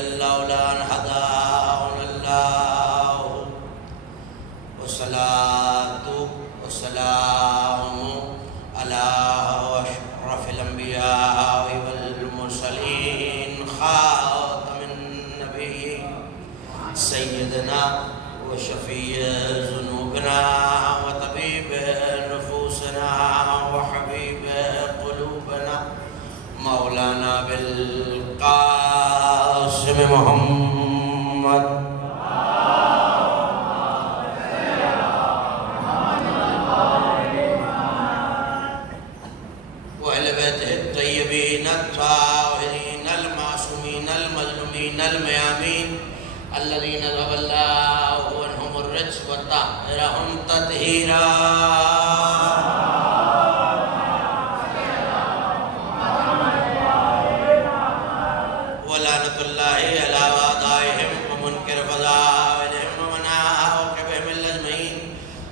لولا أن هدانا الله والصلاة والسلام على أشرف الأنبياء والمرسلين خاتم النبيين سيدنا وشفيع ذنوبنا وطبيب نفوسنا وحبيب قلوبنا مولانا بالقاسم محمد وأهل بيته الطيبين الطاهرين المعصومين المظلومين الميامين الذين ذهب الله عنهم الرجس وطهرهم تطهيرا ولعنة الله على أعدائهم ومنكر فضائلهم ومناعقبهم الأجمعين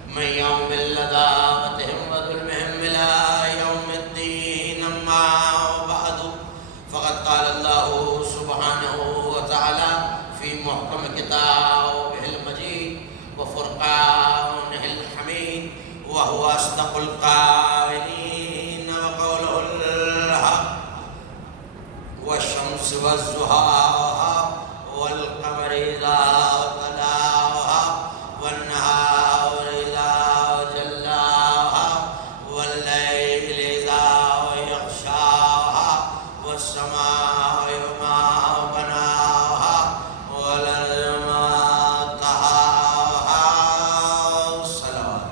من يوم لداوتهم وظلمهم إلى يوم الدين أما بعد فقد قال الله سبحانه وتعالى في محكم كتابه المجيد وفرقانه الحميد وهو أصدق القائلين وقوله الحق والشمس والضحاها والقمر إذا تلاها والنهار إذا جلاها والليل إذا يغشاها والسماء وما بناها والأرض وما طحاها صلوات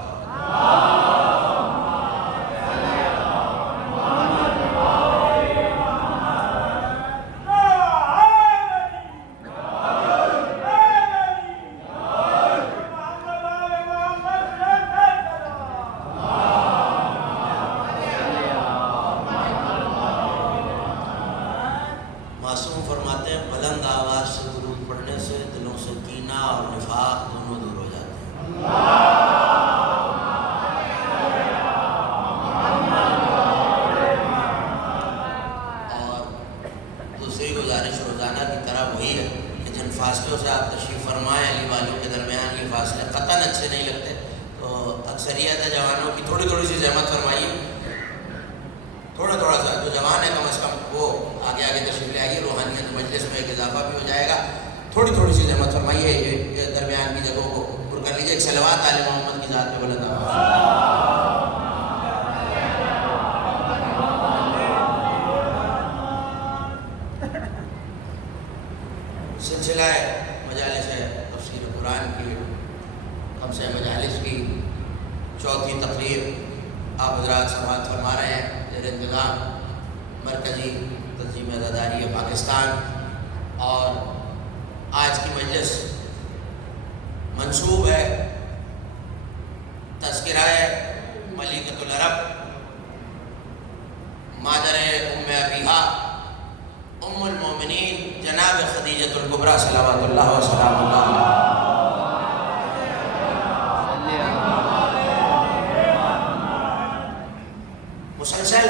معصوم فرماتے ہیں بلند آواز سے درود پڑھنے سے دلوں سے کینہ اور نفاق دونوں دور ہو جاتے ہیں اور دوسری گزارش روزانہ کی طرح وہی ہے کہ جن فاصلوں سے آپ تشریف فرمائیں علی والوں کے درمیان یہ فاصلے قطعاً اچھے نہیں لگتے تو اکثریت ہے جوانوں کی تھوڑی تھوڑی سی زحمت فرمائیے تھوڑا سا جو جوان ہے کم از کم وہ آگے تشریف لے آئیے روحانیت مجلس میں ایک اضافہ بھی ہو جائے گا تھوڑی سی زحمت فرمائیے یہ درمیان کی جگہوں کو پر کر لیجیے ایک صلوات آل محمد کی ذات پہ بلند آواز سلسلہ مجالس تفسیر قرآن کی ہم سے مجالس کی چوتھی تقریر آپ حضرات سماعت فرما رہے ہیں زیر انتظام مرکزی تنظیم عزاداری پاکستان اور آج کی مجلس منسوب ہے تذکرہ ملکۃ العرب مادر ام ابیہا ام المومنین جناب خدیجۃ الکبریٰ صلوات اللہ وسلام اللہ مسلسل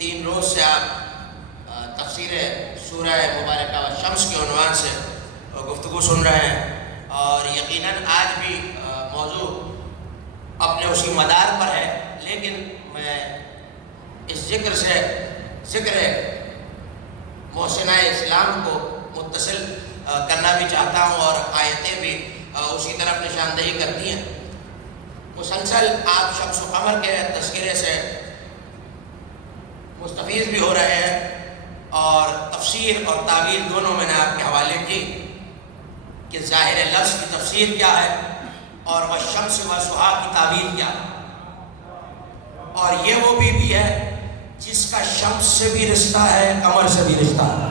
3 روز سے آپ تفسیر سورہ مبارکہ شمس کے عنوان سے گفتگو سن رہے ہیں اور یقیناً آج بھی موضوع اپنے اسی مدار پر ہے لیکن میں اس ذکر سے ذکر محسنہ اسلام کو متصل کرنا بھی چاہتا ہوں اور آیتیں بھی اسی طرف نشاندہی کرتی ہیں مسلسل آپ شمس و قمر کے تذکرے سے مستفیض بھی ہو رہے ہیں اور تفسیر اور تعویل دونوں میں نے آپ کے حوالے کی کہ ظاہر لفظ کی تفسیر کیا ہے اور والشمس والضحیٰ کی تعویل کیا ہے اور یہ وہ بیوی ہے جس کا شمس سے بھی رشتہ ہے قمر سے بھی رشتہ ہے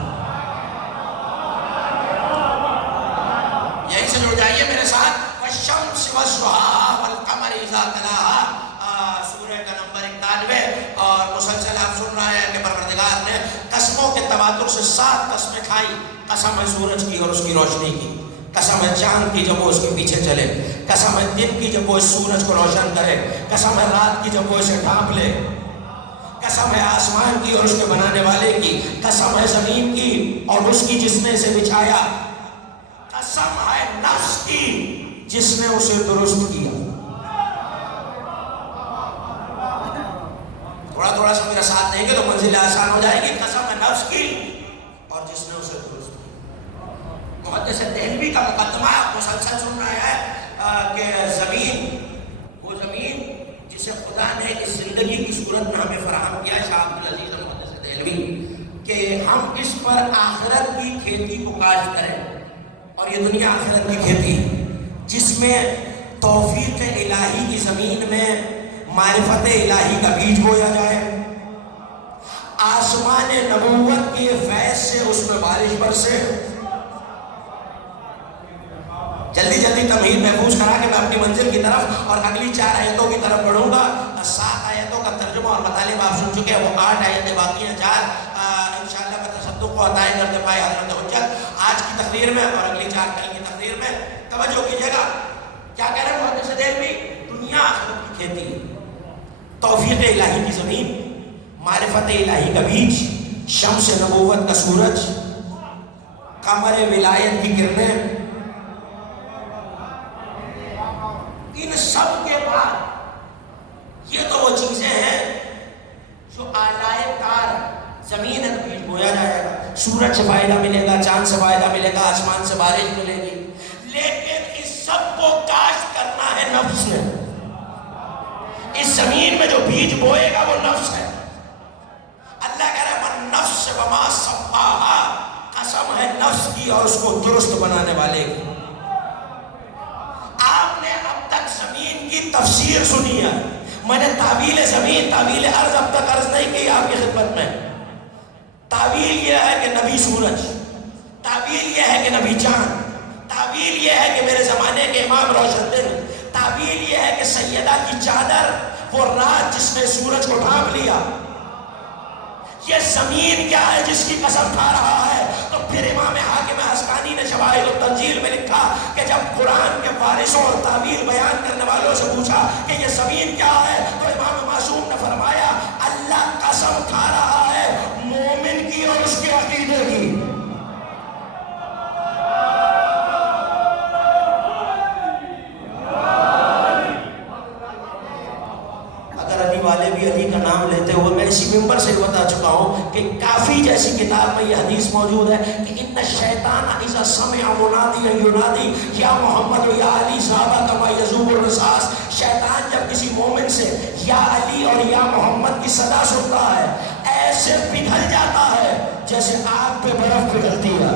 یہیں سے جڑ جائیے میرے ساتھ والشمس والضحیٰ والقمر اذا تلاہا سورہ کا نمبر 91 اور مسلسل آپ سن رہے ہیں کہ پروردگار نے قسموں کے تواتر سے 7 قسمیں کھائی قسم ہے سورج کی اور اس کی روشنی کی قسم ہے چاند کی جب وہ اس کے پیچھے چلے قسم ہے دن کی جب وہ اس سورج کو روشن کرے قسم ہے رات کی جب وہ اسے ڈھانپ لے قسم ہے آسمان کی اور اس کے بنانے والے کی، قسم ہے زمین کی اور اس کی جس نے اسے بچھایا، قسم ہے نفس کی جس نے اسے درست کیا۔ تھوڑا تھوڑا سا میرا ساتھ دیں گے تو منزل آسان ہو جائے گی۔ قسم ہے نفس کی اور جس نے اسے درست کیا۔ محدث دہلوی کا مقدمہ مسلسل سن رہا ہے کہ زمین، وہ زمین جسے خدا نے اس زندگی کی صورت میں ہمیں فراہم کیا ہے، شاہ عبدالعزیز محدث دہلوی، کہ ہم اس پر آخرت کی کھیتی کو کاشت کریں، اور یہ دنیا آخرت کی کھیتی جس میں توفیق الہی کی زمین میں معرفت الہی کا بیج بویا جائے، آسمان نبوت کے فیض سے اس میں بارش برسے۔ جلدی جلدی تمہید محفوظ کرا کہ میں اپنی منزل کی طرف اور اگلی 4 آیتوں کی طرف بڑھوں گا۔ 7 آیتوں کا ترجمہ اور مطالب آپ سن چکے ہیں، وہ 8 آیتیں باقی ہیں، 4 انشاءاللہ کا تصدق کو عطائے کرتے پائے حضرت حجت آج کی تقریر میں اور اگلی 4 کل کی تقریر میں۔ توجہ کیجئے گا کیا کہہ رہے ہیں محدث دہلوی؟ دنیا آخرت کی کھیتی، توفیق الہی کی زمین، معرفت الہی کا بیج، شمس نبوت کا سورج، قمر ولایت کی کرنیں، ان سب کے بعد یہ تو وہ چیزیں ہیں جو آلائے کار زمین ہے، بیج بویا جائے گا، سورج سے فائدہ ملے گا، چاند سے فائدہ ملے گا، آسمان سے بارش ملے گی، لیکن اس سب کو کاشت کرنا ہے نفس نے۔ اس زمین میں جو بیج بوئے گا وہ نفس ہے۔ اللہ کہہ رہا ہے وَالنَّفْسِ وَمَا سَوَّاهَا، قسم ہے نفس کی اور اس کو درست بنانے والے کی۔ آپ نے اب تک زمین کی تفسیر سنی ہے، میں نے تعویل زمین، تعویل ارض اب تک عرض نہیں کی آپ کی خدمت میں۔ تعویل یہ ہے کہ نبی سورج، تعویل یہ ہے کہ نبی چاند، تعویل یہ ہے کہ میرے زمانے کے امام روشن دن، تعویل یہ ہے کہ سیدہ کی چادر وہ رات جس نے سورج کو ڈھانپ لیا۔ یہ زمین کیا ہے جس کی قسم کھا رہا ہے؟ تو پھر امام حاکم حسقانی نے شواہد التنزیل میں لکھا کہ جب قرآن کے وارثوں اور تعویل بیان کرنے والوں سے پوچھا کہ یہ زمین کیا ہے تو امام معصوم نے فرمایا اللہ قسم کھا رہا ہے مومن کی اور اس کے عقیدے کی۔ والے بھی علی کا نام لیتے ہوئے میں اسی ممبر سے بتا چکا ہوں کہ کافی جیسی کتاب میں یہ حدیث موجود ہے کہ ان الشیطان اذا سمع منادیا ینادی یا محمد یا علی صحابہ کما یذوب الرصاص، شیطان جب کسی مومن سے یا علی اور یا محمد کی صدا سنتا ہے ایسے پگھل جاتا ہے جیسے آگ پہ برف پگھلتی ہے۔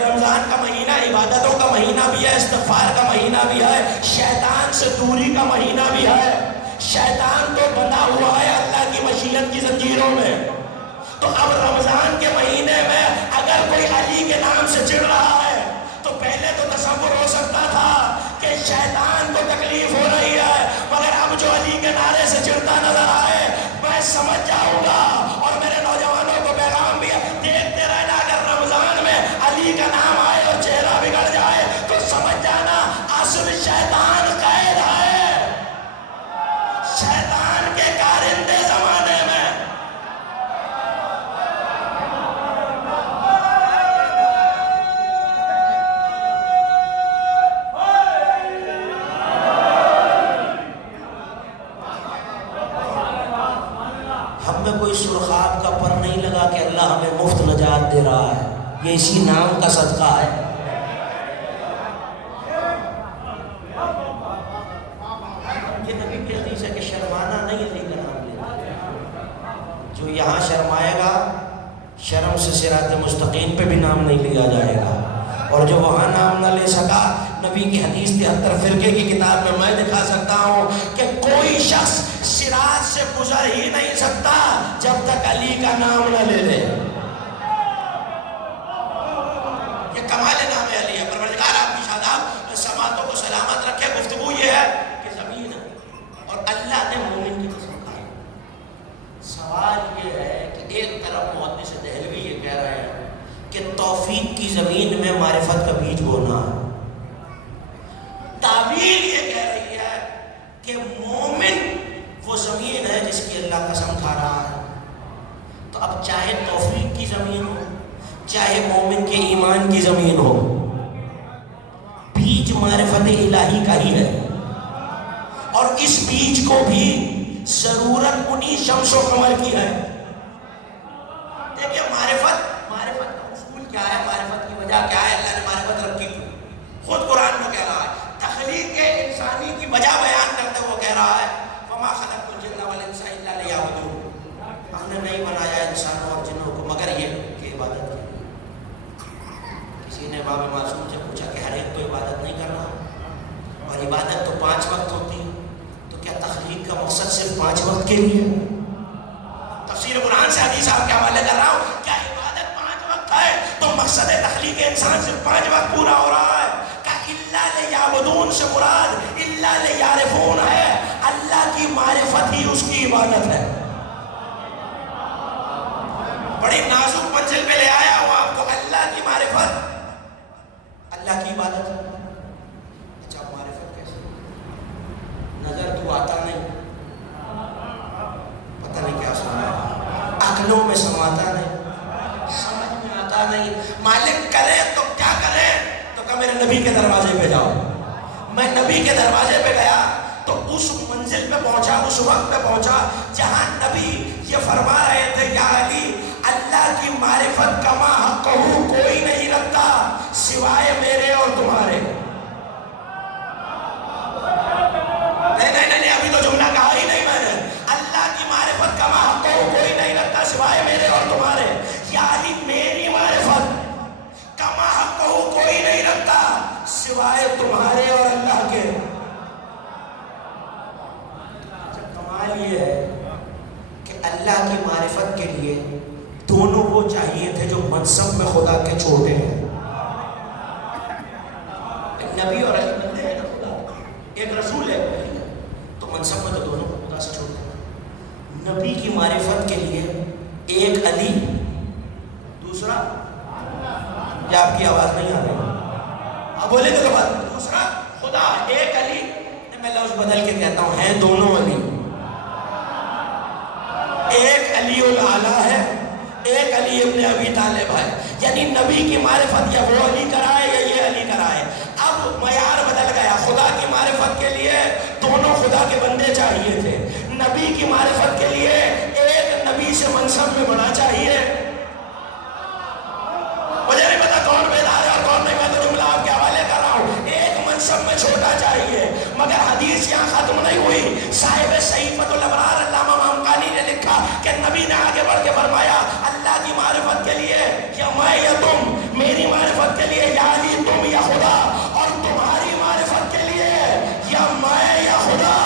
رمضان کا مہینہ عبادتوں کا مہینہ بھی ہے، استغفار کا مہینہ بھی ہے، شیطان سے دوری کا مہینہ بھی ہے۔ شیطان تو بندھا ہوا ہے اللہ کی مشیت کی زنجیروں میں، تو اب رمضان کے مہینے میں اگر کوئی علی کے نام سے چڑھ رہا ہے تو پہلے تو تصور ہو سکتا تھا کہ شیطان کو تکلیف ہو رہی ہے، مگر اب جو علی کے نعرے سے چڑھتا نظر آئے میں سمجھ جاؤں گا۔ اور میرے نوجوانوں کو پیغام بھی ہے، دیکھتے رہنا اگر رمضان میں علی کا نام آئے اور چہرہ بگڑ جائے تو سمجھ جانا اصل شیطان قید ہے، شیطان کے کارندے زمانے میں۔ ہم میں کوئی سرخاب کا پر نہیں لگا کہ اللہ ہمیں مفت نجات دے رہا ہے، یہ اسی نام کا صدقہ ہے۔ یہ نبی کی حدیث ہے کہ شرمانا نہیں علی کا نام لینا، جو یہاں شرمائے گا شرم سے صراط مستقیم پہ بھی نام نہیں لیا جائے گا، اور جو وہاں نام نہ لے سکا نبی کی حدیث 73 فرقے کی کتاب میں میں دکھا سکتا ہوں کہ کوئی شخص صراط سے گزر ہی نہیں سکتا جب تک علی کا نام نہ لے لے۔ یہ کمال نام علی ہے۔ پروردگار آپ کی شاداب سماعتوں کو سلامت رکھے۔ گفتگو یہ ہے کہ زمین اور اللہ نے مومن کی قسم کھائی۔ سوال یہ ہے کہ ایک طرف محدث دہلوی یہ کہہ رہے ہیں کہ توفیق کی زمین میں معرفت کا بیج بونا ہے، جس کی اللہ قسم کھا رہا ہے. تو اب چاہے توفیق کی زمین ہو, چاہے مومن کے ایمان کی زمین ہو, بیج معرفت الہی کا ہی ہے. اور اس بیج کو بھی ضرورت انہی شمس و قمر کی ہے. دیکھیں معرفت کا اصول کیا ہے, معرفت کی وجہ کیا ہے, اللہ نے معرفت رکھی کیوں؟ خود قرآن میں کہہ رہا ہے, تخلیق انسانی کی وجہ بیان کرتے وہ کہہ رہا ہے وما خلقت الجن والانس الا لیعبدون, ہم نے نہیں بنایا انسانوں اور جنوں کو مگر یہ کہ عبادت کی. کسی نے امام معصوم سے پوچھا کہ ہر ایک تو عبادت نہیں کر رہا, اور عبادت تو 5 وقت ہوتی ہے, تو کیا تخلیق کا مقصد صرف 5 وقت کے لیے؟ تفسیر قرآن سے حدیث آپ کے حوالے کر رہا ہوں, کیا عبادت 5 وقت ہے تو مقصد تخلیق انسان صرف 5 وقت پورا ہو رہا ہے؟ کہ الا لیعبدون سے مراد الا لیعرفون ہے, اللہ کی معرفت ہی اس کی عبادت ہے. بڑی نازک منزل پہ لے آیا ہوں آپ کو, اللہ کی معرفت اللہ کی عبادت ہے. اچھا معرفت کیسے؟ نظر تو آتا نہیں, پتہ نہیں کیا سنا, عقلوں میں سماتا نہیں, سمجھ میں آتا نہیں. مالک کرے تو کیا کرے؟ تو کہ میرے نبی کے دروازے پہ جاؤ. میں نبی کے دروازے پہ گیا تو اس منزل پہ پہنچا, اس وقت پہ پہنچا جہاں نبی یہ فرما رہے تھے یا علی اللہ کی معرفت کما حقہ کوئی نہیں رکھتا سوائے میرے اور تمہارے. نہیں ابھی تو جملہ کہا ہی نہیں میں نے. اللہ کی معرفت کما حقہ کوئی نہیں رکھتا سوائے میرے اور تمہارے. یعنی میری معرفت کما حقہ کوئی نہیں رکھتا سوائے تمہارے اور اللہ کے. کمال یہ ہے کہ اللہ کی معرفت کے لیے دونوں وہ چاہیے تھے جو منصب میں خدا کے چھوٹے ہیں. نبی اور علی بندے ہیں نا خدا, ایک رسول ہے تو منصب میں تو دونوں خدا سے چھوٹے ہیں. نبی کی معرفت کے لیے ایک علی, دوسرا, یا آپ کی آواز نہیں آ رہی, آپ بولے تو بات, دوسرا خدا, ایک علی. میں لفظ بدل کے کہتا ہوں, ہیں دونوں علی. ایک علی الاعلیٰ ہے, ایک علی ابن ابی طالب ہے. یعنی نبی کی معرفت یا وہ علی کرائے یا یہ علی کرائے. اب معیار بدل گیا. خدا کی معرفت کے لیے دونوں خدا کے بندے چاہیے تھے. نبی کی معرفت کے لیے ایک نبی سے منصب میں بڑا چاہیے. مجھے نہیں پتا کون بیدار ہے اور کون نہیں, میں تو جملہ آپ کے حوالے کر رہا ہوں. ایک منصب میں چھوٹا چاہیے. مگر حدیث یہاں ختم نہیں ہوئی. صاحب صحیفۃ الابرار علامہ مامقانی نے لکھا کہ نبی نے آگے بڑھ کے فرمایا اللہ کی معرفت کے لیے یا میں یا تم, میری معرفت کے لیے یا علی تم یا خدا, اور تمہاری معرفت کے لیے یا میں یا خدا.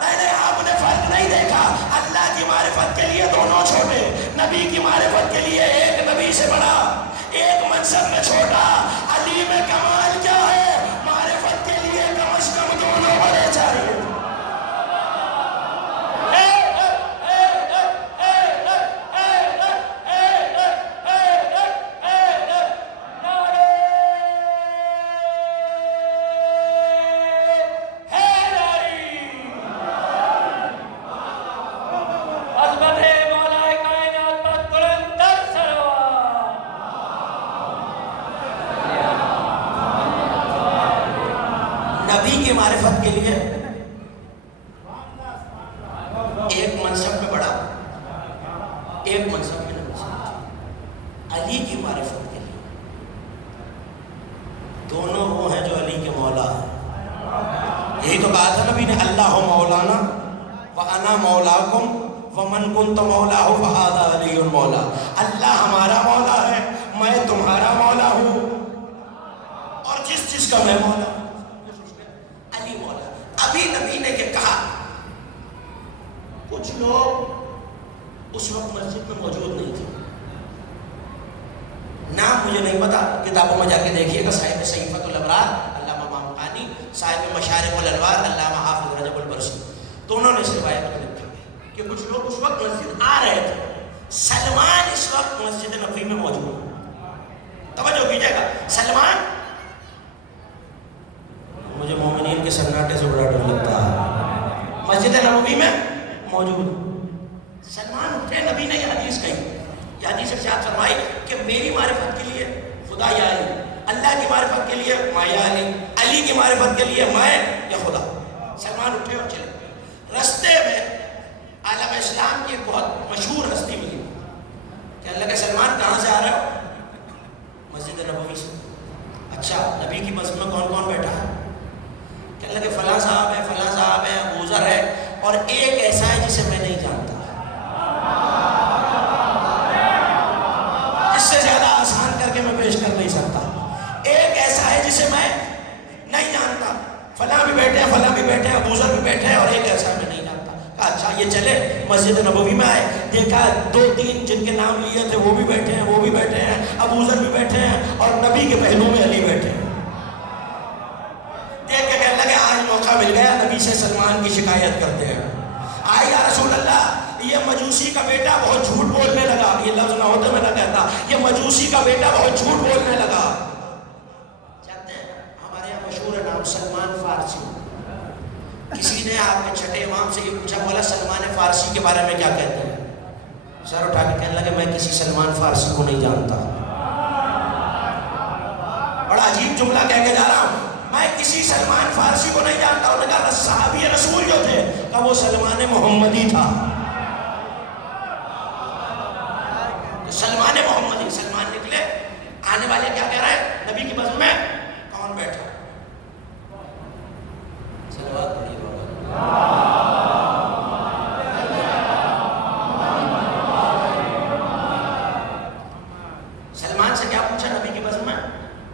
نہیں آپ نے فرق نہیں دیکھا. اللہ کی معرفت کے لیے دونوں چھوٹے, نبی کی معرفت کے لیے ایک نبی سے بڑا, ایک منصب میں چھوٹا. علی میں کمال کیا ہے؟ معرفت کے لیے کم از کم دونوں بڑے چاہیے. نبی کی معرفت کے لیے ایک منصب میں بڑا, ایک منصب میں نبی. علی کی معرفت کے لیے دونوں وہ ہیں جو علی کے مولا ہیں. یہی تو کہا تھا نبی نے, اللہ مولانا وانا مولاکم ومن کنت مولاہ فہذا علی المولا. اللہ ہمارا مولا ہے, میں تمہارا مولا ہوں, اور جس کا میں مولا علی مولا. ابھی نبی نے یہ کہا, کچھ لوگ اس وقت مسجد میں موجود نہیں تھے, نام مجھے نہیں پتا, کتابوں میں جا کے دیکھیے گا. صاحب صحیفۃ الابرار علامہ مامقانی, صاحب مشارق الانوار علامہ حافظ رجب البرسی, دونوں نے اس روایت میں لکھا ہے کہ کچھ لوگ اس وقت مسجد آ رہے تھے. سلمان اس وقت مسجد نبوی میں موجود. توجہ کیجیے گا, سلمان, مجھے مومنین کے سناٹے سے بڑا ڈر لگتا ہے. مسجد نبوی میں موجود. سلمان اٹھے, نبی نے یہ حدیث کہی, یہ حدیث ارشاد فرمائی کہ میری معرفت کے لیے خدا یا علی, اللہ کی معرفت کے لیے میں یا علی, علی کی معرفت کے لیے میں یا خدا. سلمان اٹھے اور چلے. رستے میں عالم اسلام کی ایک بہت مشہور ہستی ملی کہ اللہ کے سلمان کہاں سے آ رہے ہو؟ مسجد نبوی سے. اچھا, نبی کی مسجد میں کون کون بیٹھا ہے؟ کہ اللہ کے فلاں صاحب ہے, فلاں صاحب ہے, ابو ذر ہے, اور ایک ایسا ہے جسے میں نہیں جانتا. اس سے زیادہ آسان کر کے میں پیش کر نہیں سکتا. ایک ایسا ہے جسے میں نہیں جانتا. فلاں بھی بیٹھے ہیں, فلاں بھی بیٹھے ہیں, ابو ذر بھی بیٹھے ہیں, اور ایک ایسا میں نہیں جانتا. کہا اچھا, یہ چلے. مسجد نبوی میں آئے, دیکھا 2-3 جن کے نام لیے تھے وہ بھی بیٹھے ہیں, وہ بھی بیٹھے ہیں, ابو ذر بھی بیٹھے ہیں, اور نبی کے پہلو میں علی بیٹھے ہیں. دیکھ کے کہنے لگے آج موقع مل گیا, نبی سے سلمان کی شکایت کرتے ہیں. آئے یا رسول اللہ, یہ مجوسی کا بیٹا بہت جھوٹ بولنے لگا. یہ لفظ نہ ہوتے میں نہ کہتا, یہ مجوسی کا بیٹا بہت جھوٹ بولنے لگا. جانتے ہیں ہمارے یہاں مشہور نام سلمان فارسی. کسی نے آپ کے چھٹے امام سے یہ پوچھا, بولا سلمان فارسی کے بارے میں کیا کہتے ہیں؟ سر اٹھا کے کہنے لگے میں کسی سلمان فارسی کو نہیں جانتا. بڑا عجیب جملہ کہہ کے جا رہا ہوں, میں کسی سلمان فارسی کو نہیں جانتا. انہوں نے کہا صحابی رسول جو تھے, کہ وہ سلمان محمدی تھا. سلمان محمدی, سلمان نکلے. آنے والے کیا کہہ رہے ہیں؟ نبی کی مسجد میں کون بیٹھا؟ صلوات پڑھیے. سلمان سے کیا پوچھا نبی کی مسجد میں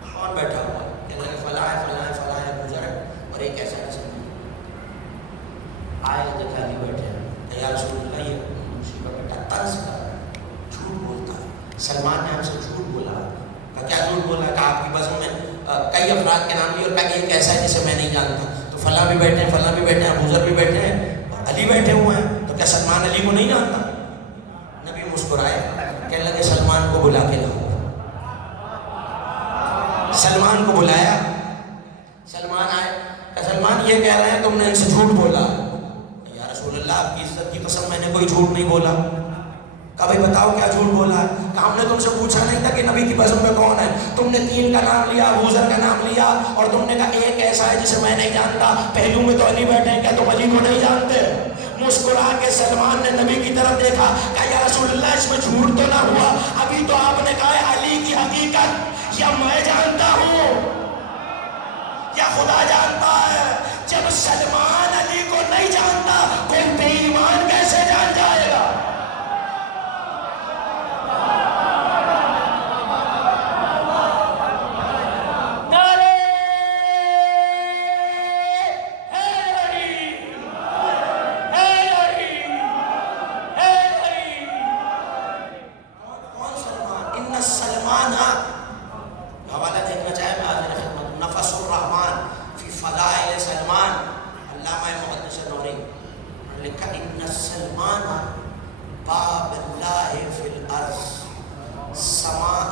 کون بیٹھا ہوا؟ کہنے لگے فلاں ہے, فلاں ہے, فلاں ہے, ابو ذر ہے, اور ایک ایسا ہے. آئے دیکھا علی بیٹھے ہیں. یا رسول اللہ, یہ موسی کا بیٹا طنز کر رہا ہے, جھوٹ بولتا ہے. سلمان نے ہم سے جھوٹ بولا. کہا کیا جھوٹ بولا؟ کہ آپ کی مسجد میں کئی افراد کے نام لیے, اور کہا کہ ایک ایسا ہے جسے میں نہیں جانتا. تو فلاں بھی بیٹھے ہیں, فلاں بھی بیٹھے ہیں, ابو ذر بھی بیٹھے ہیں, اور علی بیٹھے ہوئے ہیں. تو کیا سلمان علی کو نہیں جانتا؟ نبی مسکرائے, کہنے لگے سلمان کو بلا کے لاؤ. سلمان کو بلایا. سلمان آئے. کہ سلمان یہ کہہ رہے ہیں تم نے ان سے جھوٹ بولا. یا رسول اللہ, آپ کی عزت کی قسم میں نے کوئی جھوٹ نہیں بولا. کہا بھائی بتاؤ کیا جھوٹ بولا ہے؟ کہ ہم نے تم سے پوچھا نہیں تھا کہ نبی کی مسجد میں کون ہے. تم نے 3 کا نام لیا, ابو ذر کا نام لیا, اور تم نے کہا ایک ایسا ہے جسے میں نہیں جانتا. پہلو میں تو علی بیٹھے ہیں, کیا تم علی کو نہیں جانتے؟ مسکرا کے سلمان نے نبی کی طرف دیکھا. کہا یا رسول اللہ, اس میں جھوٹ تو نہ ہوا؟ ابھی تو آپ نے کہا علی کی حقیقت یا میں جانتا ہوں یا خدا جانتا ہے. جب سلمان علی کو نہیں جانتا, کوئی بے ایمان کیسے جان جائے گا؟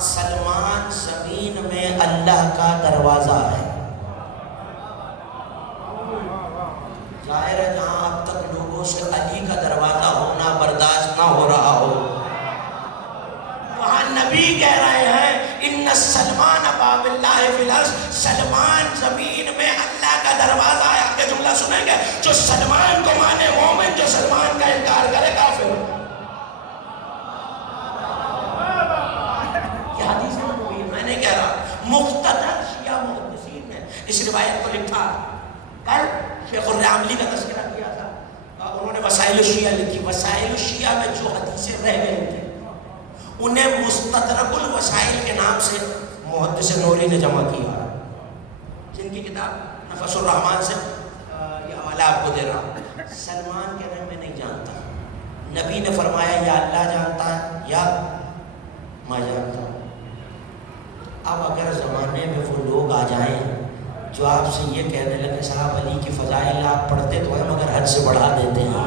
سلمان زمین میں اللہ کا دروازہ ہے. ظاہر ہے جہاں اب تک لوگوں سے علی کا دروازہ ہونا برداشت نہ ہو رہا ہو, وہاں نبی کہہ رہے ہیں ان سلمان باب اللہ فی الارض, سلمان زمین میں اللہ کا دروازہ ہے. آپ کے جملہ سنیں گے, جو سلمان کو مانے مومن, جو سلمان کا انکار کرے کافر. کہہ رہا مقتدر شیعہ محدثین نے اس روایت کو لکھا. کل شیخ الرعاملی کا تذکرہ کیا تھا, انہوں نے وسائل الشیعہ لکھی. وسائل الشیعہ میں جو حدیثیں رہ گئی تھیں انہیں مستدرک الوسائل کے نام سے محدث نوری نے جمع کیا, جن کی کتاب نفس الرحمان سے یہ حوالہ آپ کو دے رہا ہوں. سلمان کہہ رہے میں نہیں جانتا. نبی نے فرمایا یا اللہ جانتا ہے یا میں جانتا ہوں. اب اگر زمانے میں وہ لوگ آ جائیں جو آپ سے یہ کہنے لگے صاحب علی کی فضائل آپ پڑھتے تو ہیں مگر حد سے بڑھا دیتے ہیں.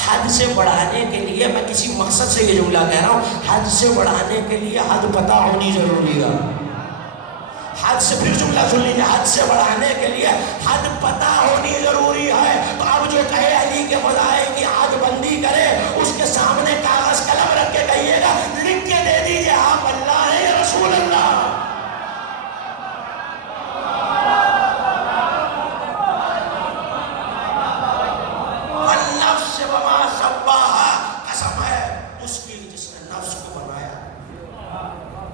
حد سے بڑھانے کے لیے, میں کسی مقصد سے یہ جملہ کہہ رہا ہوں, حد سے بڑھانے کے لیے حد پتہ ہونی ضروری ہے. حد سے, پھر جملہ سن لیجیے, حد سے بڑھانے کے لیے حد پتہ ہونی ضروری ہے. تو اب جو کہے علی کے وما سواہا، قسم ہے اس کی جس نے نفس کو بنایا،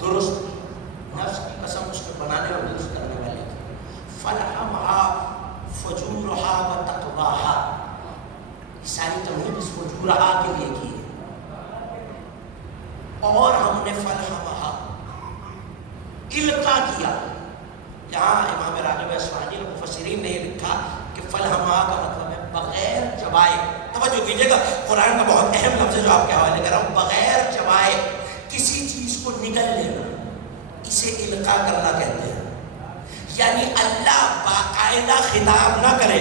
درست نفس کی قسم اس کے بنانے اور درست کرنے والے کی، فلہمہا فجورہا و تقواہا، ساری تمہید اس فجورہا کے لیے کی ہے، اور ہم نے فلہمہا القا کیا۔ یہاں امام راغب اصفہانی اور مفسرین نے یہ لکھا کہ فلہمہا کا مطلب ہے بغیر چبائے، توجہ کیجئے گا قرآن کا بہت اہم لفظ ہے جو آپ کے حوالے کر رہا ہوں، بغیر چبائے کسی چیز کو نگل لینا، اسے القا کرنا کہتے ہیں۔ یعنی اللہ باقاعدہ خطاب نہ کرے،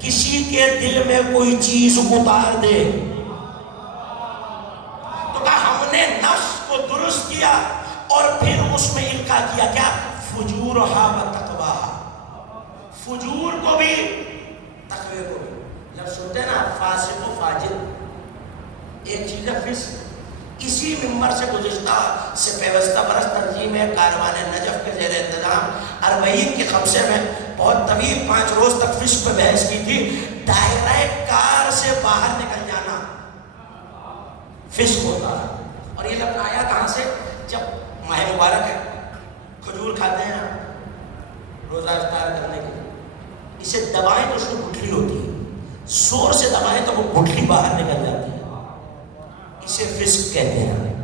کسی کے دل میں کوئی چیز اتار دے، تو کہا ہم نے نفس کو درست کیا اور پھر اس میں القا کیا، کیا؟ فجورہا و تقواہا، فجور کو بھی تقوی کو بھی۔ جب سنتے ہیں نا فاسق و فاجر، ایک چیز ہے فسق، اسی ممبر سے گزشتہ سے پیوستہ برس ترجیم کاروان نجف کے زیر انتظام اربعین کے خمسے میں بہت طویل 5 روز تک فسق پہ بحث کی تھی۔ دائرہ کار سے باہر نکل جانا فسق ہوتا ہے، اور یہ لفظ آیا کہاں سے؟ جب ماہ مبارک ہے، کھجور کھاتے ہیں روزہ افطار کرنے کے لیے، اسے دبائیں تو اس میں گٹھلی ہوتی ہے، زور سے دبائیں تو وہ گٹھلی باہر نکل جاتی ہے، اسے فسق کہتے ہیں۔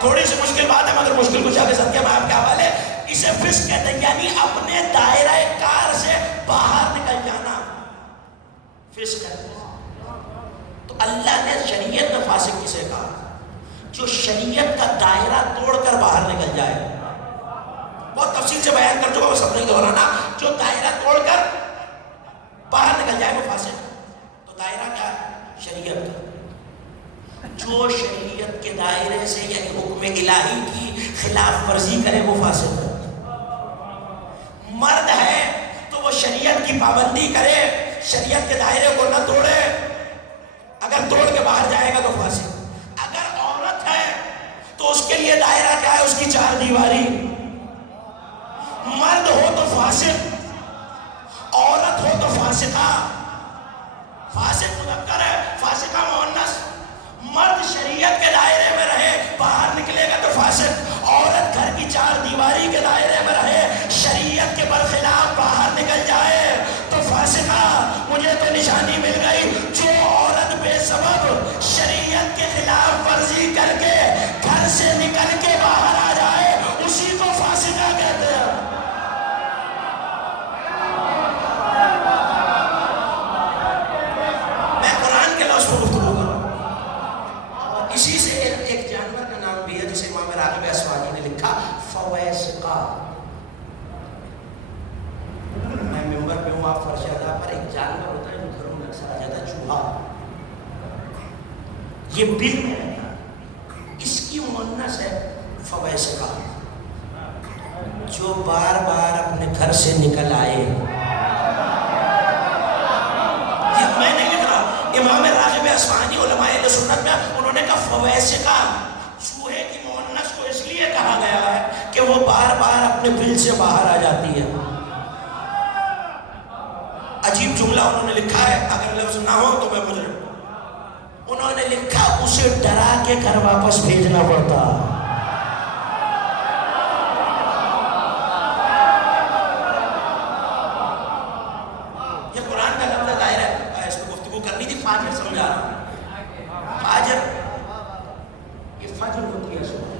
تھوڑی سی مشکل بات ہے مگر مشکل کچھ آگے سب کے میں آپ کے حوالے، اسے فسق کہتے ہیں، یعنی اپنے دائرہ کار سے باہر نکل جانا فسق ہے۔ تو اللہ نے شریعت میں فاسق کسے کہا؟ جو شریعت کا دائرہ توڑ کر باہر نکل جائے، بہت تفصیل سے بیان کر چکا، وہ سب نہیں دہرانا، جو دائرہ توڑ کر باہر نکل جائے وہ فاسق ہے۔ تو دائرہ کیا ہے؟ شریعت کا، جو شریعت کے دائرے سے یعنی حکم الہی کی خلاف ورزی کرے وہ فاسق ہے۔ مرد ہے تو وہ شریعت کی پابندی کرے، شریعت کے دائرے کو نہ توڑے، اگر توڑ کے باہر جائے گا تو فاسق۔ اگر عورت ہے تو اس کے لیے دائرہ کیا ہے؟ اس کی 4 دیواری۔ مرد ہو تو فاسق، عورت ہو تو فاسقہ، فاسق مذکر ہے، فاسقہ مؤنث۔ مرد شریعت کے دائرے میں رہے، باہر نکلے گا تو فاسق، عورت گھر کی 4 دیواری کے دائرے میں رہے، شریعت کے برخلاف باہر نکل جائے تو فاسقہ۔ مجھے تو نشانی مل گئی، جو عورت بے سبب شریعت کے خلاف ورزی کر کے گھر سے نکل کے باہر آ جائے اسی کو فاسقہ کہتے ہیں۔ میں قرآن کے لفظ پر گفتگو کر رہا ہوں، اسی سے ایک جانور کا نام بھی ہے جسے امام راغب اصفہانی نے لکھا فویسقہ۔ میں ممبر پہ ہوں، آپ فرش ادا پر، ایک جانور ہوتا ہے جو گھروں میں اکثر آ جاتا ہے، چوہا، یہ بل میں رہتا ہے، اس کی مؤنث ہے فویسقہ، جو بار بار اپنے گھر سے نکل آئے۔ یہ میں نہیں لکھ رہا، امام راغب اصفہانی علماء اہل سنت میں انہوں نے کہا فویسقہ چوہے کی مؤنث کو اس لیے کہا گیا ہے کہ وہ بار بار اپنے بل سے باہر آ جاتی ہے۔ عجیب جملہ انہوں نے لکھا ہے، اگر لفظ نہ ہو تو میں مجرم۔ انہوں نے لکھا اسے ڈرا کے گھر واپس بھیجنا پڑتا۔ یہ قرآن کا لفظ ظاہر ہے، اس پہ گفتگو کرنی تھی، فاجر سمجھا رہا ہوں۔ فاجر، یہ فجر ہوتی ہے صبح۔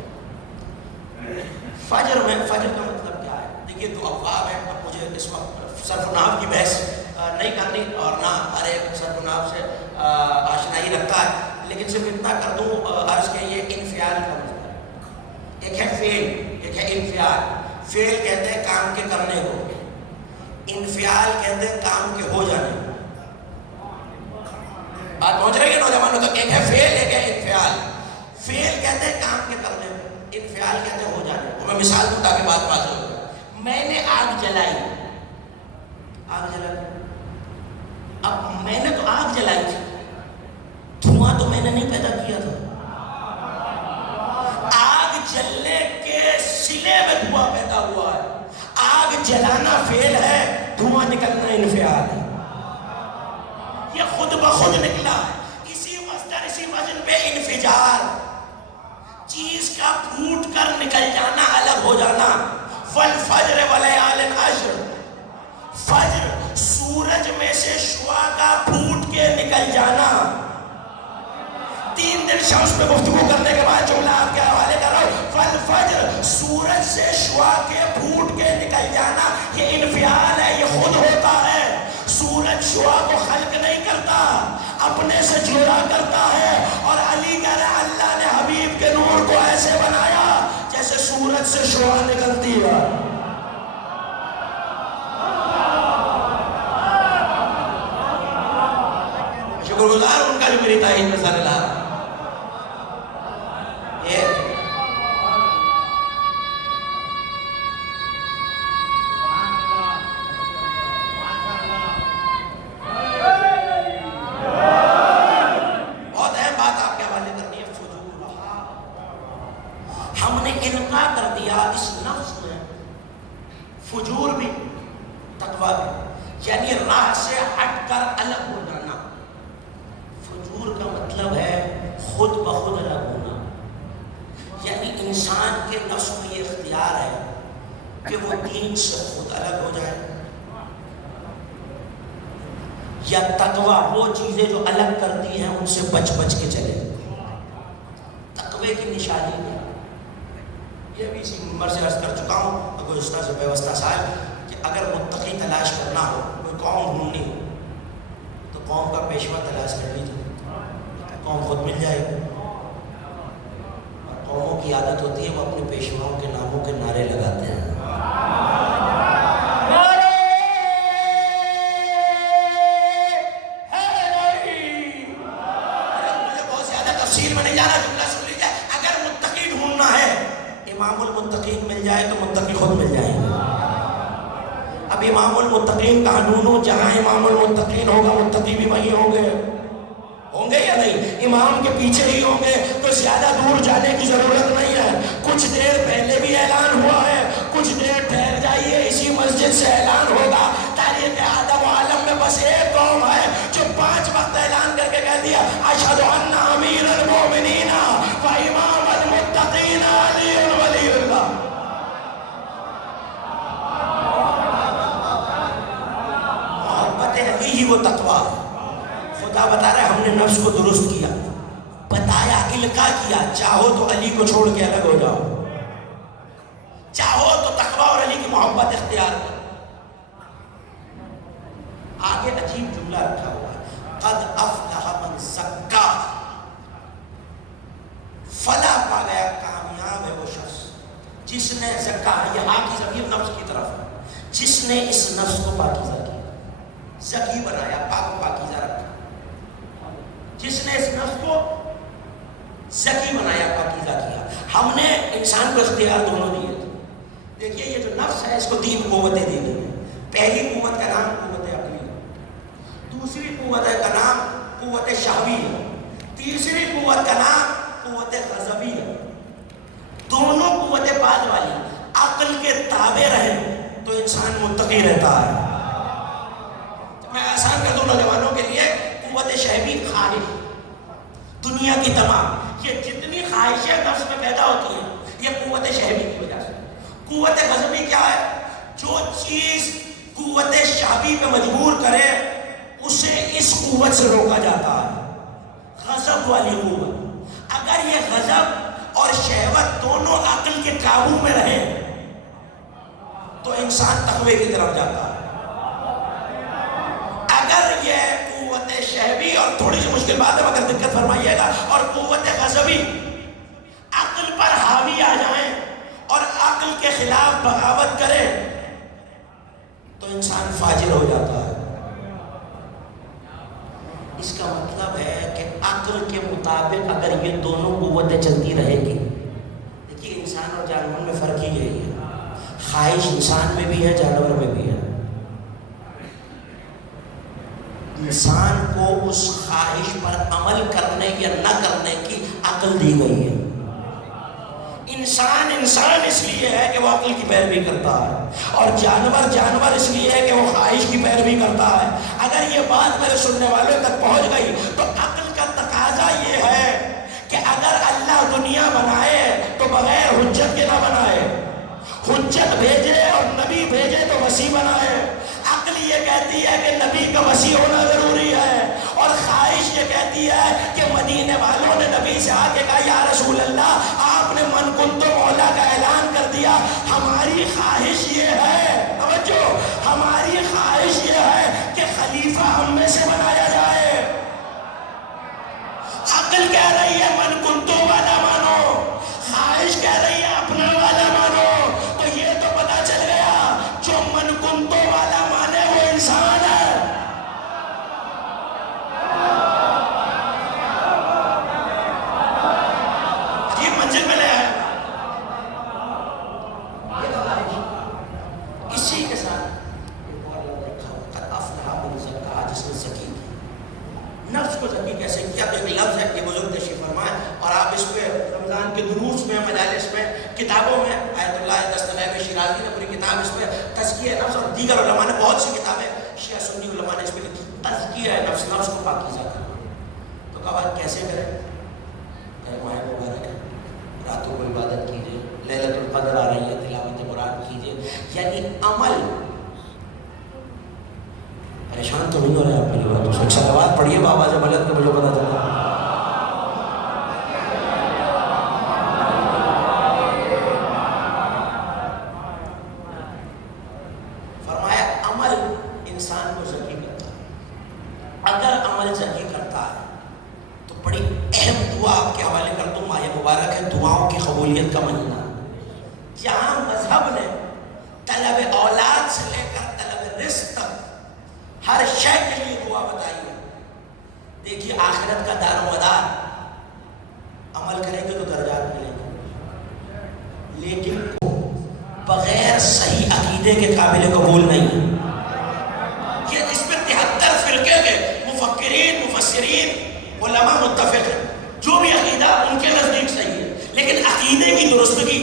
فجر میں، فجر کا مطلب کیا ہے؟ دیکھیے 2 ابواب ہیں، اب مجھے اس وقت صرف نحو کی بحث نہیں کرنی اور نہ ہر ایک صرف نحو سے آشنائی رکھتا ہے، لیکن صرف اتنا کر دوں عرض کہ یہ انفعال کا مطلب ہے۔ ایک ہے فعل، ایک ہے انفعال۔ فعل کہتے ہیں کام کے کرنے کو، انفعال کہتے ہیں کام کے ہو جانے کو۔ بات پہنچ رہی ہے نوجوانوں تک؟ ایک ہے فعل، ایک ہے انفعال۔ فعل کہتے ہیں کام کے کرنے کو، انفعال کہتے ہیں ہو جانے کو۔ میں مثال دوں تاکہ بات واضح ہو جائے۔ میں نے آگ جلائی، آگ جلائی، اب میں نے تو آگ جلائی تھی، دھواں تو میں نے نہیں پیدا کیا تھا۔ آگ جلنے کے سلے میں دھواں پیدا ہوا ہے۔ آگ جلانا فعل ہے، دھواں نکلنا انفعال ہے۔ یہ خود بخود نکلا ہے. اسی مصدر اسی وزن پہ انفجار، چیز کا پھوٹ کر نکل جانا، الگ ہو جانا. والفجر ولیال عشر، فجر سورج میں سے شعاع کا پھوٹ کے نکل جانا. 3 دن شمس پہ گفتگو کرنے کے بعد جملہ آپ کے حوالے کر رہا ہوں. والفجر سورج سے شعاع کے پھوٹ کے نکل جانا، یہ انفعال ہے، یہ خود ہوتا ہے. سورج شعاع کو خلق نہیں کرتا، اپنے سے جڑا کرتا ہے. اور علی کہہ رہا ہے اللہ نے حبیب کے نور کو ایسے بنایا جیسے سورج سے شعاع نکلتی ہے. شکر گزار ان کا جو میری تائید میں سر لا. ہم نے انکار کر دیا اس نفس میں، فجور بھی تقویٰ بھی، یعنی راہ سے ہٹ کر الگ ہو جانا. فجور کا مطلب ہے خود بخود الگ ہونا، یعنی انسان کے نفس میں یہ اختیار ہے کہ وہ دین سے خود الگ ہو جائے. یا تقویٰ وہ چیزیں جو الگ کرتی ہیں ان سے بچ بچ کے چلے. تقوی کی نشانی ہے، یہ بھی اسی عمر سے عرض کر چکا ہوں گزشتہ سے پیوستہ سال، کہ اگر متقی تلاش کرنا ہو، کوئی قوم ڈھونڈنی ہو تو قوم کا پیشوا تلاش کر لیجیے، قوم خود مل جائے گی. اور قوموں کی عادت ہوتی ہے وہ اپنے پیشواؤں کے ناموں کے نعرے لگاتے ہیں. مجھے بہت زیادہ تفصیل میں نہیں جانا، جملہ سن لیجیے. اگر متقی ڈھونڈنا ہے، امام المتقین مل جائے تو متقی خود مل جائیں گے. اب امام المتقین کہاں ڈھونڈوں؟ جہاں امام المتقین ہوگا متقی بھی وہیں ہوں گے. ہوں گے یا نہیں؟ امام کے پیچھے ہی ہوں گے تو زیادہ دور جانے کی ضرورت نہیں ہے. کچھ دیر پہلے بھی اعلان ہوا ہے، کچھ دیر ٹھہر جائیے، اسی مسجد سے اعلان ہوگا. تاریخ آدم و عالم میں بس ایک قوم ہے جو 5 وقت اعلان کر کے کہہ دیا اشہد ان امیر المومنین و امام المتقین علی ولی اللہ. محبت علی ہی وہ تقویٰ ہے. خدا بتا رہا ہے ہم نے نفس کو درست کیا، بتایا، القا کیا. چاہو تو علی کو چھوڑ کے الگ ہو جاؤ، چاہو تو تقویٰ اور علی کی محبت اختیار کرو. آگے عجیب جملہ رکھا ہوا ہے، قد افلح من زکا. فلاح پا گیا، کامیاب ہے وہ شخص جس نے زکا، یہ آ کی ضمیر نفس کی طرف ہے، جس نے اس نفس کو پاکیزہ کیا، زکی بنایا، پاک پاکیزہ رکھا. جس نے اس نفس کو زکی بنایا، پاکیزہ کیا. ہم نے انسان کو اختیار دونوں دیے تھے. دیکھیے یہ جو نفس ہے اس کو 3 قوتیں دی گئی ہیں. پہلی قوت کا نام قوت عقلی ہے، دوسری قوت کا نام قوت شہوی ہے، تیسری قوت کا نام قوت غضبی ہے. دونوں قوتیں بعد والی عقل کے تابع رہیں تو انسان متقی رہتا ہے. میں آسان کر دوں نوجوانوں کے لیے. قوت شہوی خواہش، دنیا کی تمام یہ جتنی خواہشیں نفس میں پیدا ہوتی ہیں یہ قوت شہوی کی وجہ سے. قوت غضبی کیا ہے؟ جو چیز قوت شہوی پہ مجبور کرے اسے اس قوت سے روکا جاتا ہے، غضب والی قوت. اگر یہ غضب اور شہوت دونوں عقل کے قابو میں رہیں تو انسان تقوی کی طرف جاتا ہے. اگر یہ قوت شہوی، اور تھوڑی سی مشکل بات ہے مگر دقت فرمائیے گا، اور قوت غضبی عقل پر حاوی آ جائیں اور عقل کے خلاف بغاوت کرے تو انسان فاجر ہو جاتا ہے. اس کا مطلب ہے کہ عقل کے مطابق اگر یہ دونوں قوتیں چلتی رہے گی. دیکھیے انسان اور جانور میں فرق ہی یہی ہے، خواہش انسان میں بھی ہے جانور میں بھی ہے. انسان کو اس خواہش پر عمل کرنے یا نہ کرنے کی عقل دی گئی ہے. انسان انسان اس لیے ہے کہ وہ عقل کی پیروی کرتا ہے، اور جانور جانور اس لیے ہے کہ وہ خواہش کی پیروی کرتا ہے۔ اگر یہ بات میرے سننے والوں تک پہنچ گئی تو عقل کا تقاضا یہ ہے کہ اگر اللہ دنیا بنائے تو بغیر حجت کے نہ بنائے، حجت بھیجے اور نبی بھیجے تو وسیع بنائے۔ عقل یہ کہتی ہے کہ نبی کا وسیع ہونا ضروری ہے، اور خواہش یہ کہتی ہے کہ مدینے والوں نے نبی سے آ کے کہا یا رسول اللہ آپ نے من کنتو مولا کا اعلان کر دیا، ہماری خواہش یہ ہے، توجہ، ہماری خواہش یہ ہے کہ خلیفہ ہم میں سے بنایا جائے۔ عقل کہہ رہی ہے من کنتو والا مانو، خواہش کہہ رہی ہے اپنا والا مانو۔ تو یہ تو پتا چل گیا جو من کنتو والا مانے وہ انسان ہے۔ عجیب منزل میں لے آئے۔ اسی کے ساتھ ایک اور لفظ رکھا ہوا قد افلح من زکاہا، جس نے زکی کی۔ نفس کو زکی کیسے کیا؟ تو ایک لفظ ہے کہ بزرگ تشریف فرمائے، اور آپ اس پہ رمضان کے دروس میں، مجالس میں، کتابوں میں، آیت اللہ دستلائب شیرازی نے پوری کتاب اس پہ تزکیہ نفس، اور دیگر علماء نے بہت سی کتابیں شیعہ سنی علماء نے اس پہ لکھی، تزکیہ نفس، نفس کو پاکیزہ کرنا۔ تو کہا کیسے کریں؟ کہ ماہ مبارک ہے، راتوں کو عبادت کیجیے، لیلۃ القدر آ رہی ہے، تلاوت قرآن کیجیے، یعنی عمل۔ پریشان تو نہیں ہو رہے آپ میری باتوں سے؟ ایک صلوات پڑھیے بابا سے بلد کے، مجھے پتا چلا۔ فرمایا عمل انسان کو زکی کرتا ہے۔ اگر عمل زکی کرتا ہے تو بڑی اہم دعا آپ کے حوالے کر دوں، ماہ مبارک ہے، دعاؤں کی قبولیت کا مہینہ، جہاں مذہب نے طلب اولاد سے لے کر طلب رزق تک ہر شے کے لیے دعا بتائی ہے۔ دیکھیے آخرت کا دار و مدار، عمل کریں گے تو درجات ملیں گے، لیکن بغیر صحیح عقیدے کے قابل قبول نہیں ہے۔ یہ اس میں 73 فرقے کے مفکرین، مفسرین، علماء متفق ہیں، جو بھی عقیدہ ان کے نزدیک صحیح ہے، لیکن عقیدے کی درستگی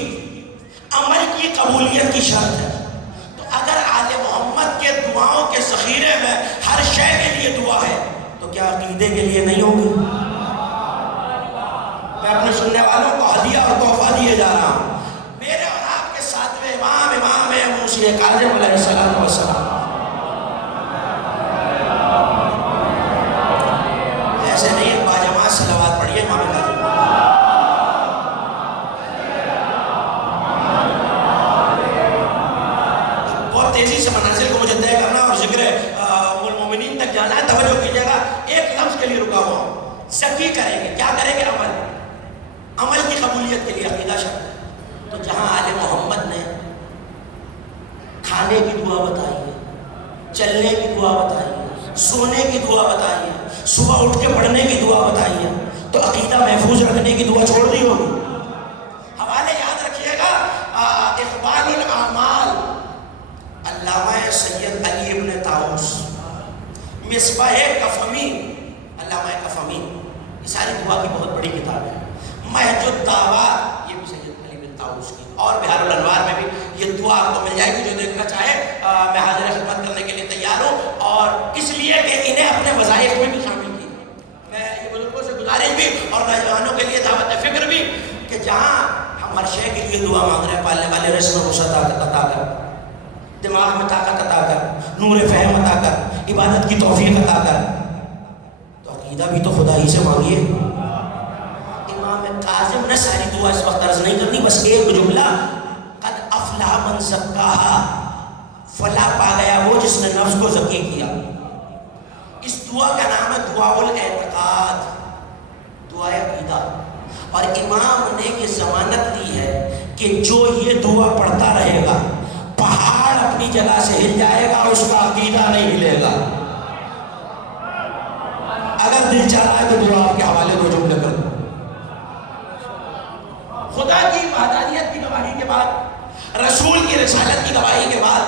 عمل کی قبولیت کی شرط ہے۔ تو اگر آل محمد کے دعاؤں کے ذخیرے میں ہر شے کے لیے دعا ہے تو کیا عقیدے کے لیے نہیں ہوگی؟ میں اپنے سننے والوں کو ہدیہ اور تحفہ دیے جا رہا ہوں، میرے اور آپ کے ساتویں امام موسی کاظم علیہ السلام، ایسے نہیں، باجماعت صلوات پڑھیے امام کاظم۔ تیزی سے منازل کو مجھے طے کرنا اور ذکر المومنین تک جانا ہے، توجہ کیجیے گا، ایک لفظ کے لیے رکا ہوا ہوں۔ زکی کریں گے، کیا کریں گے؟ عمل کی قبولیت کے لیے عقیدہ شرط ہے۔ تو جہاں آل محمد نے کھانے کی دعا بتائی ہے، چلنے کی دعا بتائی ہے، سونے کی دعا بتائی ہے، صبح اٹھ کے پڑھنے کی دعا بتائی ہے، تو عقیدہ محفوظ رکھنے کی دعا چھوڑ دی ہوگی؟ حوالے یاد رکھیے گا، اقبال الاعمال علامہ سید علی ابن طاؤس، مصباح کفمی علامہ کفمی، یہ ساری دعا کی بہت بڑی کتاب ہے۔ محج الدعوات یہ بھی سید علی ابن طاؤس کی، اور بحار الانوار میں بھی یہ دعا آپ کو مل جائے گی، جو دیکھنا چاہے میں حاضر خدمت کرنے کے لیے تیار ہوں، اور اس لیے کہ انہیں اپنے وظائف میں بھی شامل کی۔ میں یہ بزرگوں سے گزارش بھی اور نوجوانوں کے لیے دعوت فکر بھی کہ جہاں ہم ہر شے کے لیے دعا مانگ رہے ہیں، پالنے والے رزق میں وسعت عطا کر، دماغ میں طاقت عطا کر، نور فہم عطا کر، عبادت کی توفیق عطا کر، تو عقیدہ بھی تو خدا ہی سے مانگیے۔ امام کاظم نے ساری دعا اس وقت عرض نہیں کرنی، بس ایک جملہ، قد افلح من زکاہا، فلاح پا گیا وہ جس نے نفس کو زکی کیا۔ اس دعا کا نام ہے دعا الاعتقاد، دعا عقیدہ، اور امام نے یہ ضمانت دی ہے کہ جو یہ دعا پڑھتا رہے گا پہاڑ اپنی جگہ سے ہل جائے گا، اس کا عقیدہ نہیں ہلے گا۔ اگر دل چاہ رہا ہے تو دعا آپ کے حوالے دو جملے کر دو۔ خدا کی وحدانیت کی گواہی کے بعد، رسول کی رسالت کی گواہی کے بعد،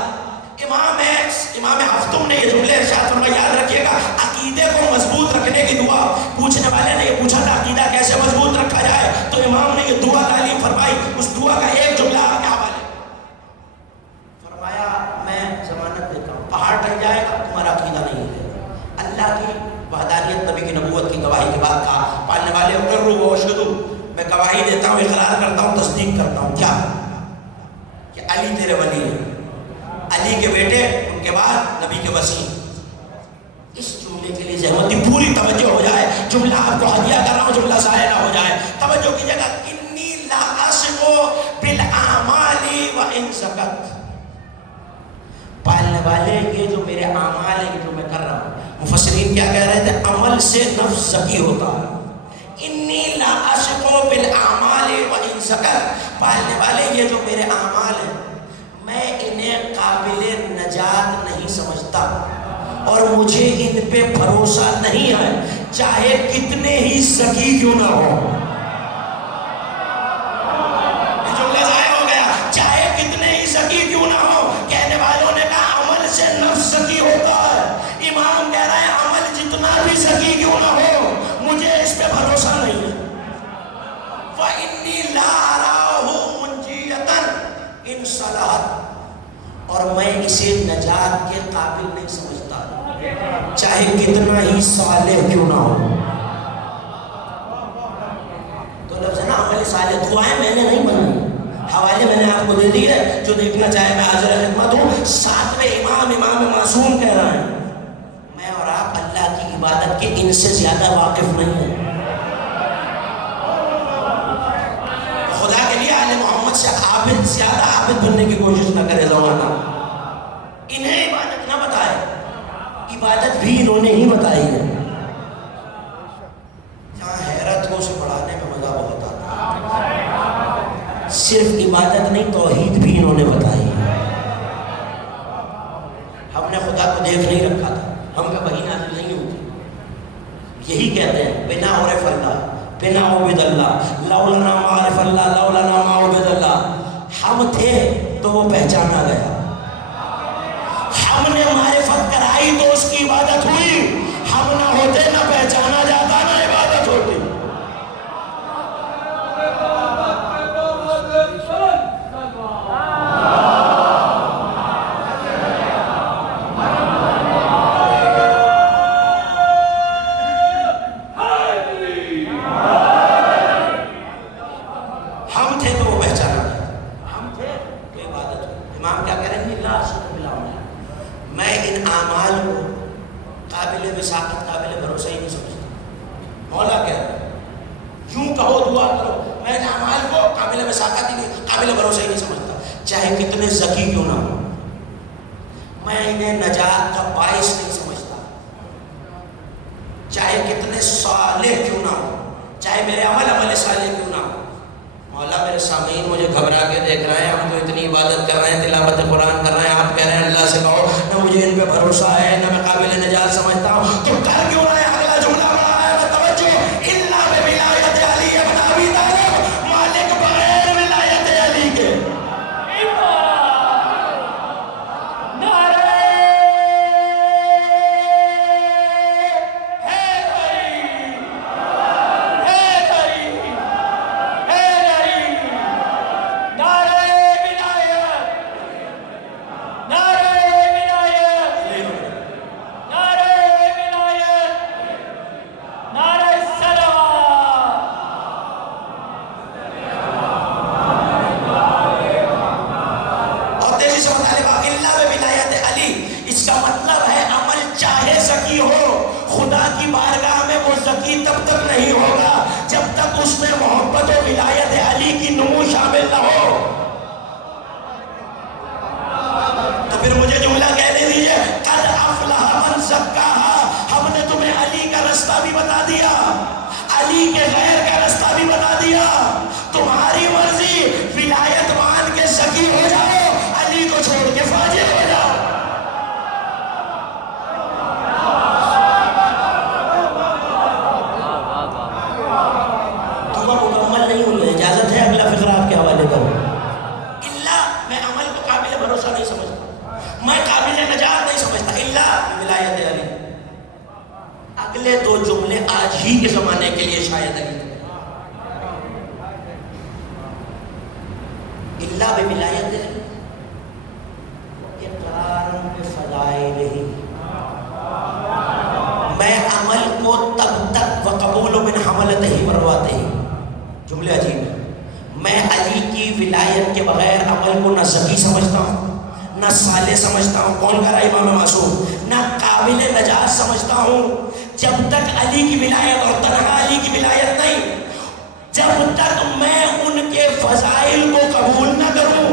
امام ہفتم نے یہ جملے ارشاد فرمایا، یاد رکھیے گا، عقیدے کو مضبوط رکھنے کی دعا۔ پوچھنے والے نے یہ پوچھا تھا عقیدہ کیسے مضبوط رکھا جائے، تو امام نے یہ دعا تعلیم تعلیم فرمائی، اس دعا کا ایک جملہ آپ کے حوالے. فرمایا میں ضمانت دیتا ہوں پہاڑ ٹل جائے گا تمہارا عقیدہ نہیں ہے. اللہ کی وحدانیت، نبی کی نبوت کی گواہی کے بعد کہا پالنے والے اقروا واشهدوا، میں گواہی دیتا ہوں، اقرار کرتا ہوں، تصدیق کرتا ہوں. کیا؟ کہ علی تیرے ولی ہیں، علی کے بیٹے، ان کے بعد نبی کے وسیع. اس جملے کے لیے زحمت دی، پوری توجہ ہو جائے. جملہ آپ کو ہدیہ کر رہا ہوں، جملہ ضائع نہ ہو جائے. توجہ کیجیے گا. انی لا اثق بالاعمال وان سکت. پالنے والے یہ جو میرے اعمال ہیں، جو میں کر رہا ہوں، مفسرین کیا کہہ رہے تھے؟ عمل سے نفس زکی ہوتا ہے. انی لا اثق بالاعمال وان سکت. پالنے والے یہ جو میرے اعمال ہیں، میں انہیں قابل نجات نہیں سمجھتا اور مجھے ان پہ بھروسہ نہیں ہے، چاہے کتنے ہی زکی کیوں نہ ہو. یہ جملہ ضائع ہو گیا. چاہے کتنے ہی زکی کیوں نہ ہو. کہنے والوں نے کہا عمل سے نفس زکی ہوتا ہے. امام کہہ رہا ہے عمل جتنا بھی زکی کیوں نہ ہو، مجھے اس پہ بھروسہ نہیں ہے. وَإِنِّي لَا أَرَاهُ مُنْجِيَةً إِنْ صَلَحَتْ. اور میں اسے نجات کے قابل نہیں سمجھتا، چاہے کتنا ہی صالح کیوں نہ ہو. تو لفظ ہے نا عمل صالح. دعائیں میں نے نہیں بنائی، حوالے میں نے آپ کو دے دی ہے، جو دیکھنا چاہے میں حاضر خدمت ہوں. 7ویں امام معصوم کہہ رہا ہے میں اور آپ اللہ کی عبادت کے ان سے زیادہ واقف نہیں ہیں. خدا کے لیے آل محمد سے عابد، زیادہ عابد بننے کی کوشش نہ کرے زمانہ. انہیں عبادت نہ بتائے، عبادت بھی انہوں نے ہی بتائی ہے. جہاں حیرت ہو اسے پڑھانے میں مزہ بہت آتا ہے. صرف عبادت نہیں، توحید بھی انہوں نے بتائی ہے. ہم نے خدا کو دیکھ نہیں رکھا تھا، ہم پہ وحی نازل نہیں ہوتی. یہی کہتے ہیں بنا عرف اللہ، بنا عبد اللہ، لولانا معرف اللہ، لولانا معبد اللہ. ہم تھے تو وہ پہچانا گیا، ہم نے معرفت کرائی تو اس کی عبادت ہوئی. ہم نہ ہوتے نہ پہچانا جاتا نہ عبادت ہوتی. ہم تھے تو وہ پہچانا گیا، ہم تھے تو عبادت ہوئی. امام کیا کہہ رہے ہیں؟ لا شک بالعمل. میں ان اعمال کو قابل وثاقت، قابل بھروسہ ہی نہیں سمجھتا. مولا کہہ رہے ہیں یوں کہو، دعا کرو، میں ان اعمال کو قابل وثاقت ہی نہیں، قابل بھروسہ ہی نہیں سمجھتا، چاہے کتنے زکی کیوں نہ ہو. میں انہیں نجات کا باعث نہیں سمجھتا، چاہے کتنے صالح کیوں نہ ہو، چاہے میرے عمل صالح کیوں نہ ہو. مولا میرے سامعین مجھے گھبرا کے دیکھ رہے ہیں، ہم تو اتنی عبادت کر رہے ہیں، تلاوت قرآن کر رہے ہیں، آپ کہہ رہے ہیں اللہ سے کہو نہ مجھے ان پہ بھروسہ ہے نہ میں قابل نجات سمجھتا ہوں. تو کر کیوں رہے ہیں؟ اگلا جملہ بڑا ہے، توجہ. الا بولایت علی ابن ابی طالب. مالک بغیر ولایت علی کے. اللہ بولایت اقرار بفضائلہ، میں عمل کو تب تک وقبول من حملتہ مرواتہ، جملے عجیب ہے، میں علی کی ولایت کے بغیر عمل کو نہ ذکی سمجھتا ہوں، نہ صالح سمجھتا ہوں، کون کہہ رہا ہے امام معصوم، نہ قابل نجات سمجھتا ہوں، جب تک علی کی ولایت اور تنہا علی کی ولایت نہیں، جب تک میں ان کے فضائل کو قبول نہ کروں،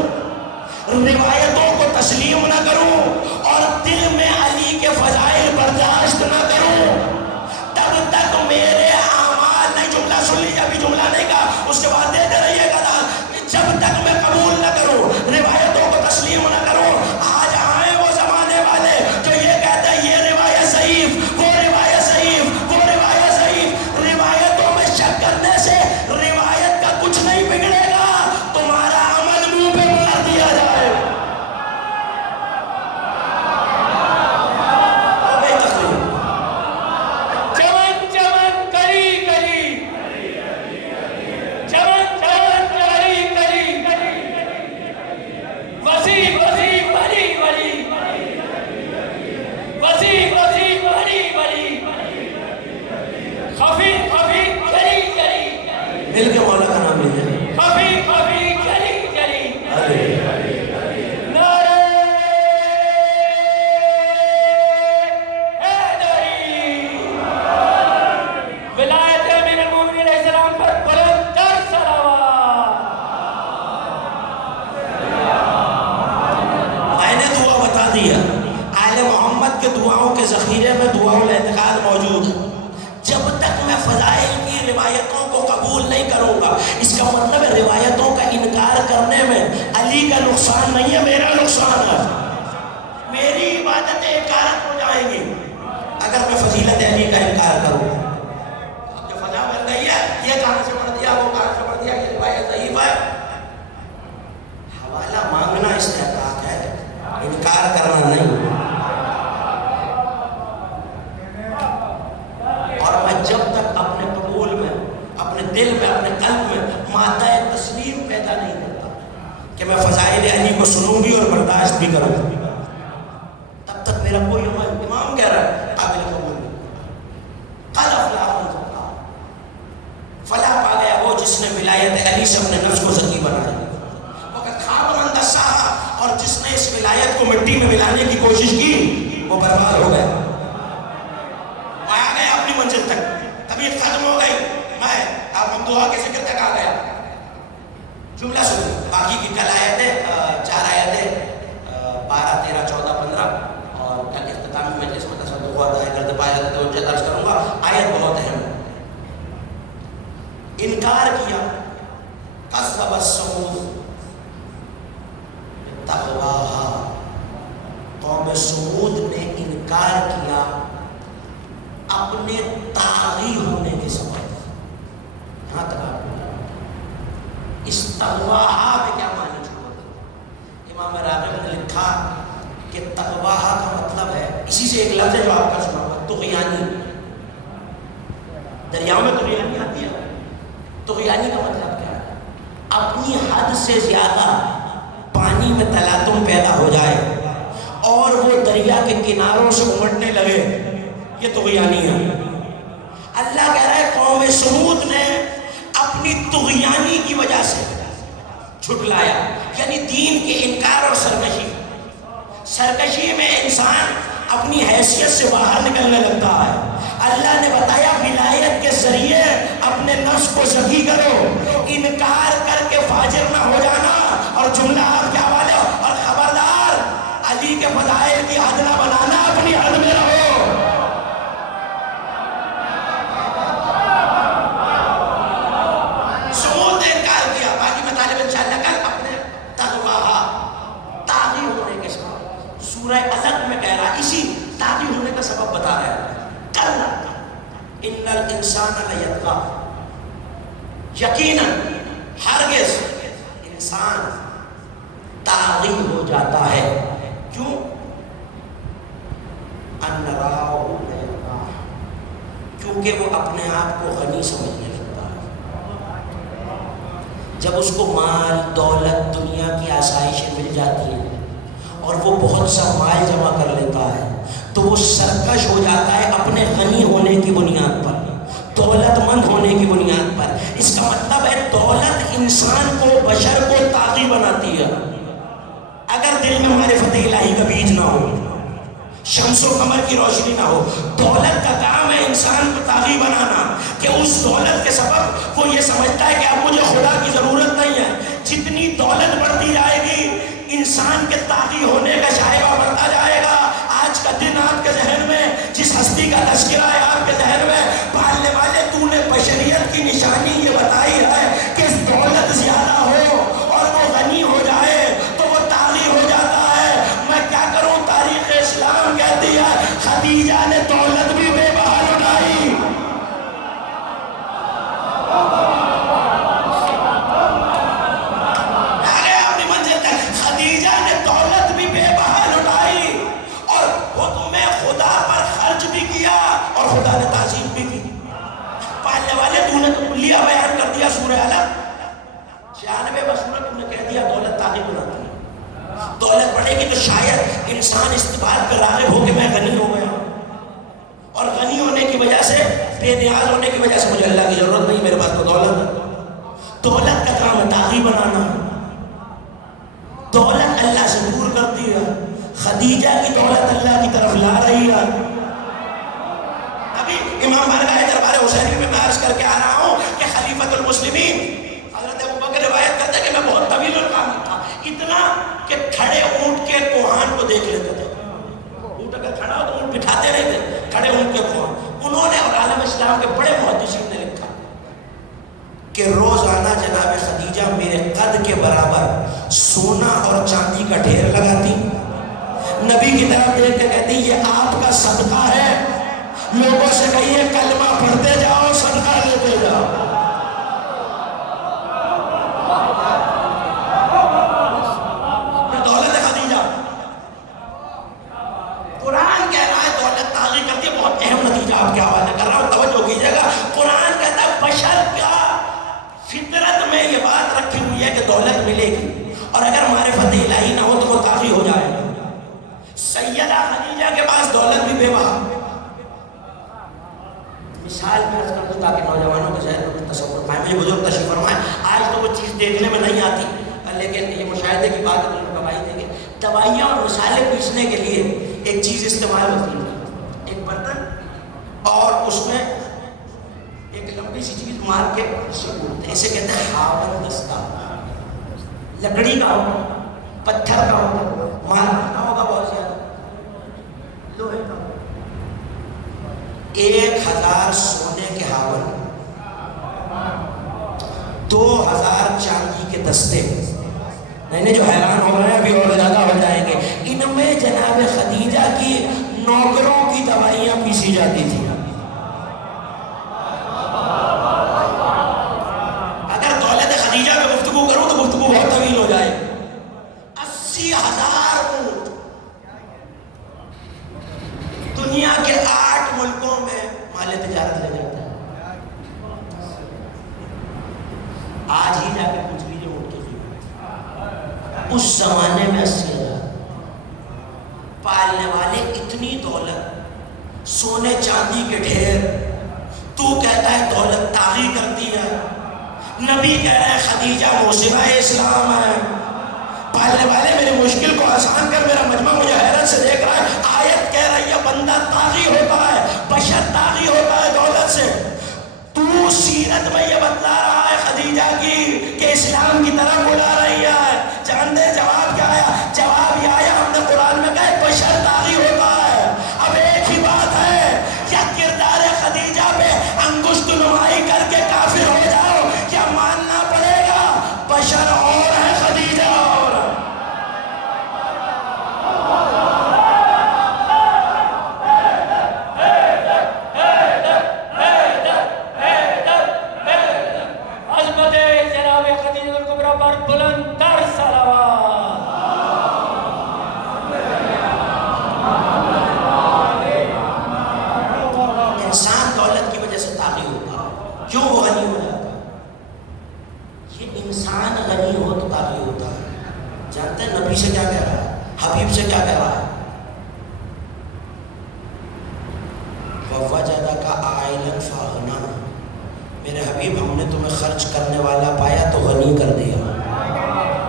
روایتوں کو تسلیم نہ کروں اور دل میں علی کے فضائل برداشت نہ کروں، تب تک میرے اعمال، نہیں جملہ سن لیجیے، ابھی جملہ نہیں کہا، اس کے بعد دیتے رہیے گا، جب تک میں قبول نہ کروں، روایتوں کو تسلیم نہ کروں، آج آئے وہ زمانے والے جو یہ کہتے ہیں یہ روایت ضعیف، وہ روایت ضعیف، وہ روایت ضعیف، روایتوں میں شک کرنے سے روایت کا کچھ نہیں بگڑے گا، تمہارا عمل منہ پہ مار دیا جائے گا۔ مل کے مولا کا نام لیجیے، خفی خفی جلی جلی، نعرہ حیدری، ولایت امیر المومنین علیہ السلام پر بلند تر صلوات۔ میں نے دعا بتا دیا، آل محمد کے دعاؤں کے ذخیرے میں دعاؤں الاعتقاد موجود ہے، جب تک میں فضائل کی روایتوں کو قبول نہیں کروں گا، اس کا مطلب ہے روایتوں کا انکار کرنے میں علی کا نقصان نہیں ہے، میرا نقصان ہے، میری عبادتیں انکارت ہو جائیں گی اگر میں فضیلت علی کا انکار کروں۔ اب جو فضا بن گئی ہے، یہ کہاں سے پڑھ دیا، وہ کہاں سے پڑھ دیا، یہ روایت ضعیف ہے، حوالہ مانگنا استحقاق ہے، انکار کرنا نہیں۔ اور میں جب تک اپنے قبول میں، اپنے دل میں، اپنے قلب میں مادہ تسلیم پیدا نہیں کرتا کہ میں فضائل علی کو سنوں بھی اور برداشت بھی کروں، تب تک میرا کوئی عمل، امام کہہ رہا ہے، قابل قبول نہیں۔ قد افلح من زکا، فلاح پا گیا وہ جس نے ولایت علی سے اپنے نفس کو زکی بنایا، وقت خاب من دساہا، اور جس نے اس ولایت کو مٹی میں ملانے کی کوشش کی وہ برباد ہو گیا، آ گئے اپنی منزل تک، طبیعت ختم ہو گئی، میں آپ دعا کے ذکر تک آ گیا۔ جملہ سنو، باقی کی کل آیتیں 4 آیتیں 12 13 14 15 اور کل اختتامی مجلس میں تصدق ہوا ہے، کرتے پایا جاتا تو درج کروں گا، آیت بہت اہم ہے۔ انکار کیا، کذب الثمود بتقواہا، قوم سمود نے انکار کیا اپنے طاغی ہونے کے سبب۔ یہاں تک آپ اس تقواہا میں کیا معنی چھوڑ دیں؟ امام راغب نے لکھا کہ تقواہا کا مطلب ہے، اسی سے ایک لفظ ہے جو آپ کا سنا ہوگا، طغیانی، دریاؤں میں طغیانی آتی ہے، طغیانی کا مطلب کیا ہے؟ اپنی حد سے زیادہ پانی میں تلاطم پیدا ہو جائے اور وہ دریا کے کناروں سے امٹنے لگے، یہ طغیانی ہے۔ اللہ کہہ رہا ہے قوم سمود نے اپنی طغیانی کی وجہ سے جھٹلایا، یعنی دین کے انکار اور سرکشی میں انسان اپنی حیثیت سے باہر نکلنے لگتا ہے۔ اللہ نے بتایا ولایت کے ذریعے اپنے نفس کو زکی کرو، انکار کر کے فاجر نہ ہو جانا، اور جملہ آپ کے حوالے، اور خبردار علی کے فضائل کی حد نہ بنانا، اپنی حد میں رہو۔ سمود نے انکار کیا، باقی مطالب انشاءاللہ کل اپنے طاغی ہونے کے سبب، سورہ الگ میں کہہ رہا ہے، اسی طاغی ہونے کا سبب بتا رہا ہے۔ کل ان الانسان لیطغی، یقیناً ہرگز انسان طاغی ہو جاتا ہے، کیوں؟ ان رآہ استغنیٰ، کیونکہ وہ اپنے آپ کو غنی سمجھنے لگتا ہے۔ جب اس کو مال دولت دنیا کی آسائشیں مل جاتی ہیں اور وہ بہت سا مال جمع کر لیتا ہے تو وہ سرکش ہو جاتا ہے اپنے غنی ہونے کی بنیاد پر، دولت مند ہونے کی بنیاد پر۔ اس کا مطلب ہے دولت انسان کو، بشر کو طاغی بناتی ہے۔ اگر دل میں معرفت الہی کا بیج نہ ہو، شمس و قمر کی روشنی نہ ہو، دولت کا کام ہے انسان کو طاغی بنانا، کہ اس دولت کے سبب وہ یہ سمجھتا ہے کہ اب مجھے خدا کی ضرورت نہیں ہے۔ جتنی دولت بڑھتی جائے گی انسان کے طاغی ہونے کا شائبہ بڑھتا جائے گا۔ آج کا دن آپ کے ذہن میں جس ہستی کا تذکرہ ہے آپ کے ذہن میں، پالنے والے تو نے بشریت کی نشانی یہ بتائی ہے کہ دولت زیادہ ہو اور وہ غنی ہو جائے تو وہ طاغی ہو جاتا ہے۔ میں کیا کروں، تاریخ اسلام کہتی ہے خدیجہ نے دولت بھی بے بہا لٹائی۔ خدیجہ نے دولت بھی بے بہا لٹائی اور حکم خدا پر خرچ بھی کیا اور خدا نے تعظیم بھی کی۔ پالنے والے تو نے تو کلیہ بیان کر دیا سورہ علق 96 بسورہ تو نے کہہ دیا دولت طاغی بناتی ہے۔ دولت بڑھے گی تو شاید انسان اس بات پر راغب ہو کہ میں غنی ہو گیا، اور غنی ہونے کی وجہ سے، بے نیاز ہونے کی وجہ سے مجھے اللہ کی ضرورت نہیں، میرے پاس تو دولت ہے۔ دولت کا کام ہے طاغی بنانا۔ دولت اللہ سے دور کرتی ہے، خدیجہ کی دولت اللہ کی طرف لا رہی ہے۔ ابھی امام بارگاہ دربار حسینی میں عرض کر کے آ رہا ہوں کہ خلیفۃ المسلمین حضرت ابوبکر روایت کرتے ہیں کہ میں بہت طویل القامت تھا، اتنا کہ کھڑے اونٹ کے کوہان کو دیکھ لیتے تھے۔ اونٹ اگر کھڑا ہو تو اونٹ بٹھاتے نہیں تھے، کھڑے اونٹ کے کوہان۔ انہوں نے اور عالم اسلام کے بڑے محدثین نے لکھا کہ روزانہ جناب خدیجہ میرے قد کے برابر سونا اور چاندی کا ڈھیر لگاتی، نبی کی طرف دیکھ کے کہتی یہ آپ کا صدقہ ہے، لوگوں سے کہیے کلمہ پڑھتے جاؤ صدقہ لیتے جاؤ۔ یہ دولت ہے خدیجہ۔ قرآن کہہ رہا ہے دولت طاغی کرتی ہے۔ بہت اہم نتیجہ آپ کے حوالے کر رہا ہوں، توجہ کیجیے گا۔ قرآن کہتا ہے بشر کا فطرت میں یہ بات رکھی ہوئی ہے کہ دولت ملے گی، اور اگر معرفت الہی نہ ہو تو وہ طاغی ہو جائے گا۔ سیدہ خدیجہ کے پاس دولت بھی بے بہا۔ مثال میں عرض کر دوں تاکہ نوجوانوں کے ذہن میں کچھ تصور پائیں۔ مجھے بزرگ تشریف فرمائیں، آج تو وہ چیز دیکھنے میں نہیں آتی، لیکن یہ مشاہدے کی بات ہے تو گواہی دیں گے۔ دوائیاں اور مسالے پیسنے کے لیے ایک چیز استعمال ہوتی ہے، ایک برتن، اور اس میں ایک لمبی سی چیز مار کے اسے بولتے ہیں، اسے کہتے ہیں ہاون دستہ۔ لکڑی کا ہوگا، پتھر کا ہوگا، مارنا ہوگا بہت زیادہ، لوہے کا۔ 1000 سونے کے ہاون، 2000 چاندی کے دستے۔ میں نے جو حیران ہو رہے ہیں ابھی اور زیادہ ہو جائیں گے، ان میں جناب خدیجہ کی نوکروں کی دوائیاں پیسی جاتی تھی۔ اگر دولت خدیجہ میں گفتگو کروں تو گفتگو بہت طویل ہو جائے۔ 80,000 اونٹ دنیا کے 8 ملکوں میں مال تجارت لے جاتا ہے۔ آج ہی جا کے پوچھ لیجیے اونٹ کی قیمت، اس زمانے میں 80,000۔ پالنے والے اتنی دولت، سونے چاندی کے ڈھیر، تو کہتا ہے دولت طاغی کرتی ہے۔ نبی کہہ رہے ہیں خدیجہ موسمہ اسلام ہے۔ پالنے والے میری مشکل کو آسان کر، میرا مجمع مجھے حیرت سے دیکھ رہا ہے۔ آیت کہہ رہی ہے بندہ طاغی ہوتا ہے، بشر طاغی ہوتا ہے دولت سے۔ تو سیرت میں یہ بتلا رہا ہے خدیجہ کی کہ اسلام کی طرف بلا رہی ہے۔ جانتے جواب کیا آیا؟ جواب یہ آیا، ہم نے قرآن میں کہا بشر طاغی ہوتا ہے۔ اب ایک ہی بات ہے، یا کردار خدیجہ پہ انگشت نمائی کر کے کافر ہو جاؤ، یا ماننا پڑے گا بشر اور ہے خدیجہ اور ہے۔ نبی سے کیا کہہ رہا ہے؟ حبیب سے کیا کہہ رہا ہے؟ وَوَجَدَكَ عَائِلًا فَأَغْنَىٰ، میرے حبیب ہم نے تمہیں خرچ کرنے والا پایا تو غنی کر دیا۔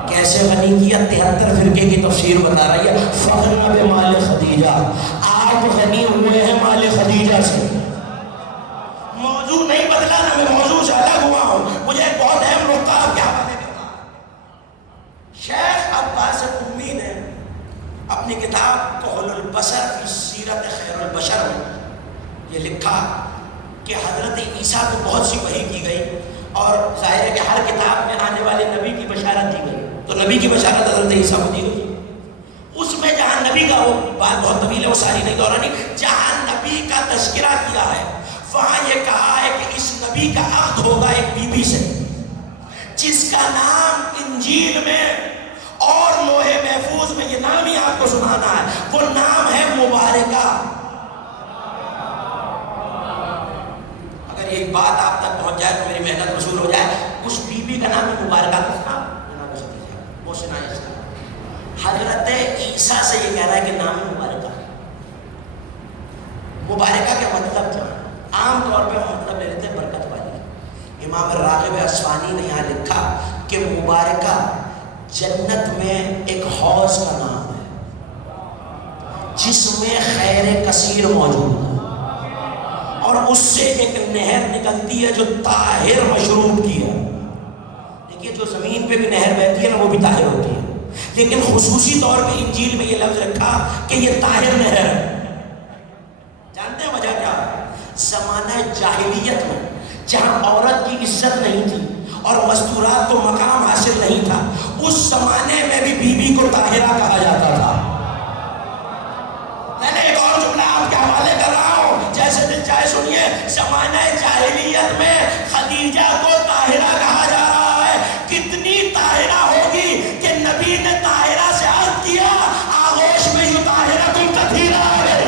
کیسے غنی کیا؟ 73 فرقے کی تفسیر بتا رہی ہے۔ فَأَغْنَىٰ بِمَالِ خدیجہ، آپ غنی ہوئے ہیں مال خدیجہ سے۔ موضوع نہیں بدلا نا، میں موضوع سے الگ ہوا ہوں، مجھے ایک بہت اہم نقطہ آپ کے حوالے کرنا ہے۔ شیخ عباس قمی نے اپنی کتاب کحل البصر فی سیرت خیر البشر میں یہ لکھا کہ حضرت عیسیٰ کو بہت سی وحی کی گئی، اور ظاہر ہے کہ ہر کتاب میں آنے والے نبی کی بشارت دی گئی، تو نبی کی بشارت حضرت عیسیٰ کو دی گئی۔ اس میں جہاں نبی کا، وہ بات بہت طویل ہے، وہ ساری نہیں دورانی، جہاں نبی کا تذکرہ کیا ہے وہاں یہ کہا ہے کہ اس نبی کا عہد ہوگا ایک بی بی سے، جس کا نام انجیل میں اور لوح محفوظ میں، یہ نام ہی آپ کو سنانا ہے، وہ نام ہے مبارکہ۔ اگر یہ بات آپ تک پہنچ جائے تو میری محنت وصول ہو جائے۔ اس بی بی کا نام ہے مبارکہ، کس کا؟ جناب خدیجہ، وہ سنائے اس کا۔ حضرت عیسیٰ سے یہ کہہ رہا ہے کہ نام ہے مبارکہ۔ مبارکہ کا مطلب کیا؟ عام طور پہ ہم مطلب لے لیتے ہیں برکت والی۔ امام راغب اصفہانی نے یہاں لکھا کہ مبارکہ جنت میں ایک حوض کا نام ہے جس میں خیر کثیر موجود ہے، اور اس سے ایک نہر نکلتی ہے جو طاہر مشروب کی ہے۔ دیکھیے جو زمین پہ بھی نہر بہتی ہے نا وہ بھی طاہر ہوتی ہے، لیکن خصوصی طور پہ انجیل میں یہ لفظ رکھا کہ یہ طاہر نہر ہے۔ جانتے ہیں وجہ کیا ہے؟ زمانہ جاہلیت میں جہاں عورت کی عزت نہیں تھی اور مستورات کو مقام حاصل نہیں تھا، اس زمانے میں بھی بی بی کو طاہرہ کہا جاتا تھا۔ میں نے ایک اور جملہ آپ کے حوالے کر رہا ہوں، جیسے دل چاہے سنیے۔ زمانہ جاہلیت میں خدیجہ کو طاہرہ کہا جا رہا ہے۔ کتنی طاہرہ ہوگی کہ نبی نے طاہرہ سے عہد کیا، آغوش میں یوں طاہرہ تم کثیرہ ہے۔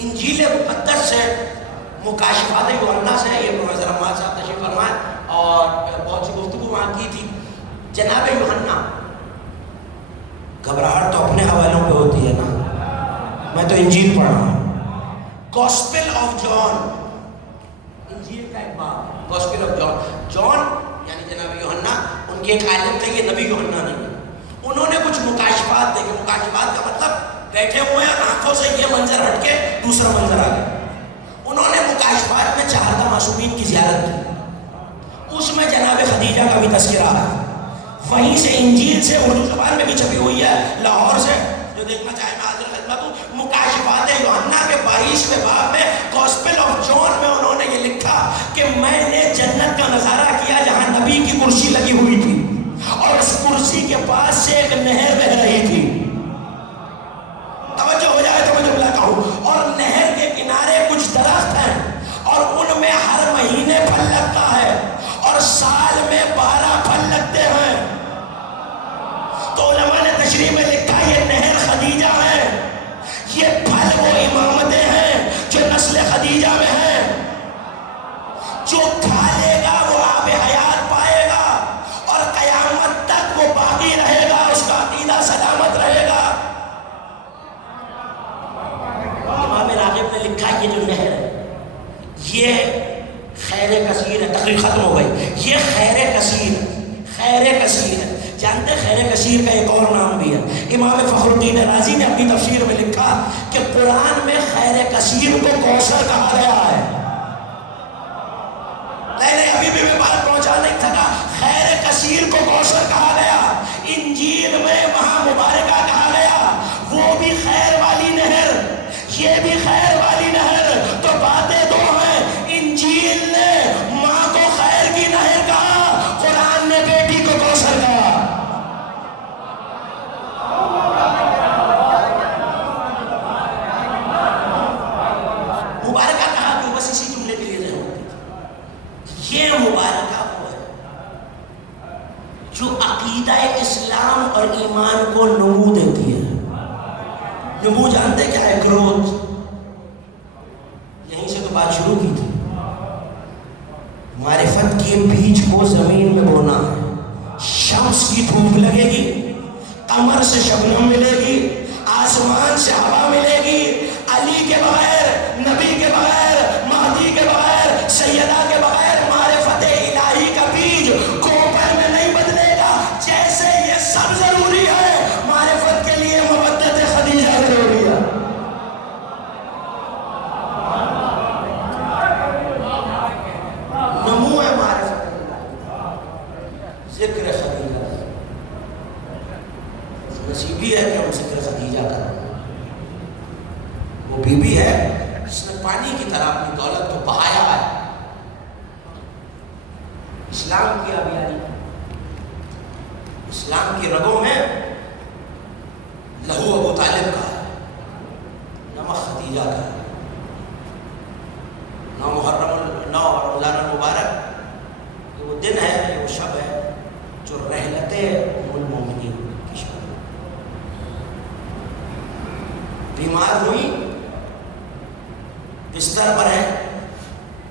انجیل مقدس سے، مکاشفات یوحنا سے، یہ پروفیسر عماد صاحب تشریف فرمائے اور بہت سی گفتگو وہاں کی تھی۔ جناب یوحنا، گھبراہٹ تو اپنے حوالوں پہ ہوتی ہے نا، میں تو انجیل پڑھ رہا ہوں۔ گوسپل آف جان، انجیل کا ایک باب، گوسپل آف جان۔ جان یعنی جناب یوحنا، ان کے ایک عالم تھے، یہ نبی یوحنا نہیں، انہوں نے کچھ مکاشفات دیکھے۔ مکاشفات کا مطلب بیٹھے ہوئے ہیں، آنکھوں سے یہ منظر ہٹ کے دوسرا منظر آ گیا۔ انہوں نے مکاشفات میں 4 معصومین کی زیارت کی، اس میں جناب خدیجہ کا بھی تذکرہ ہے۔ وہیں سے انجیل سے اردو زبان میں بھی چھپی ہوئی ہے، لاہور سے، جو دیکھنا چاہے میں حاضر خدمت ہوں۔ مکاشفات یوحنا کے 22ویں باب میں، گوسپل آف جان میں انہوں نے یہ لکھا کہ میں نے جنت کا نظارہ کیا جہاں نبی کی کرسی لگی ہوئی تھی، اور اس کرسی کے پاس سے ایک نہر بہ رہی تھی۔ توجہ ہو جائے تو میں جملہ کہوں، اور نہر کے کنارے کچھ درخت ہیں، اور ان میں ہر مہینے پھل لگتا ہے، اور سال میں 12 پھل لگتے ہیں۔ تو علماء نے تشریح میں لکھا یہ نہر خدیجہ ہے، یہ پھل وہ امامتیں ہیں جو نسل خدیجہ میں ہیں۔ جو کھا لے گا وہ آب حیات پائے گا، اور قیامت تک وہ باقی رہے گا، اس کا عقیدہ سلامت رہے گا۔ امام راغب نے لکھا یہ جو نہر ہے یہ خیر کثیر ہے۔ تقریر ختم ہو گئی۔ یہ خیر کثیر ہے، خیر کثیر ہے۔ جانتے ہیں خیر کثیر کا ایک اور نام بھی ہے؟ امام فخر الدین رازی نے اپنی تفسیر میں لکھا کہ قرآن میں خیر کثیر کو کوثر کہا گیا ہے۔ نہیں ابھی بھی میں بات پہنچا نہیں تھا، خیر کثیر کو کوثر کہا گیا۔ انجیل میں وہاں مبارکہ کہا گیا، وہ بھی خیر والی نہر، یہ بھی خیر والی نہر، تو باتیں دو ہیں۔ انجیل نے ماں کو خیر کی نہر کہا، قرآن نے بیٹی کو کوثر نبو جانتے کیا ہے کرودھ؟ یہیں سے تو بات شروع کی تھی. معرفت کے بیج کو زمین میں بونا ہے. شمس کی دھوپ لگے گی، قمر سے شبنم ملے گی، آسمان سے ہوا ملے گی. علی کے بغیر، نبی کے بغیر، مہدی کے بغیر، سیدہ کے بغیر معرفت الہی کا بیج کوپر میں نہیں بدلے گا. جیسے یہ سب ضروری ہے، معرفت کے لیے مودت خدیجہ ضروری ہے. نمو ہے معرفت ذکر خدیجہ. نصیبی ہے کہ ہم ذکر خدیجہ کریں. وہ بی بی ہے جس نے پانی کی طرح اپنی دولت کو بہایا ہے. اسلام کی آبیاری، اسلام کی رگوں میں لہو ابو طالب کا ہے، نمک خدیجہ کا ہے. 9 رمضان المبارک یہ وہ دن ہے، یہ وہ شب ہے جو رحلت ام المومنین کی شب. بیمار ہوئی، بستر پر ہے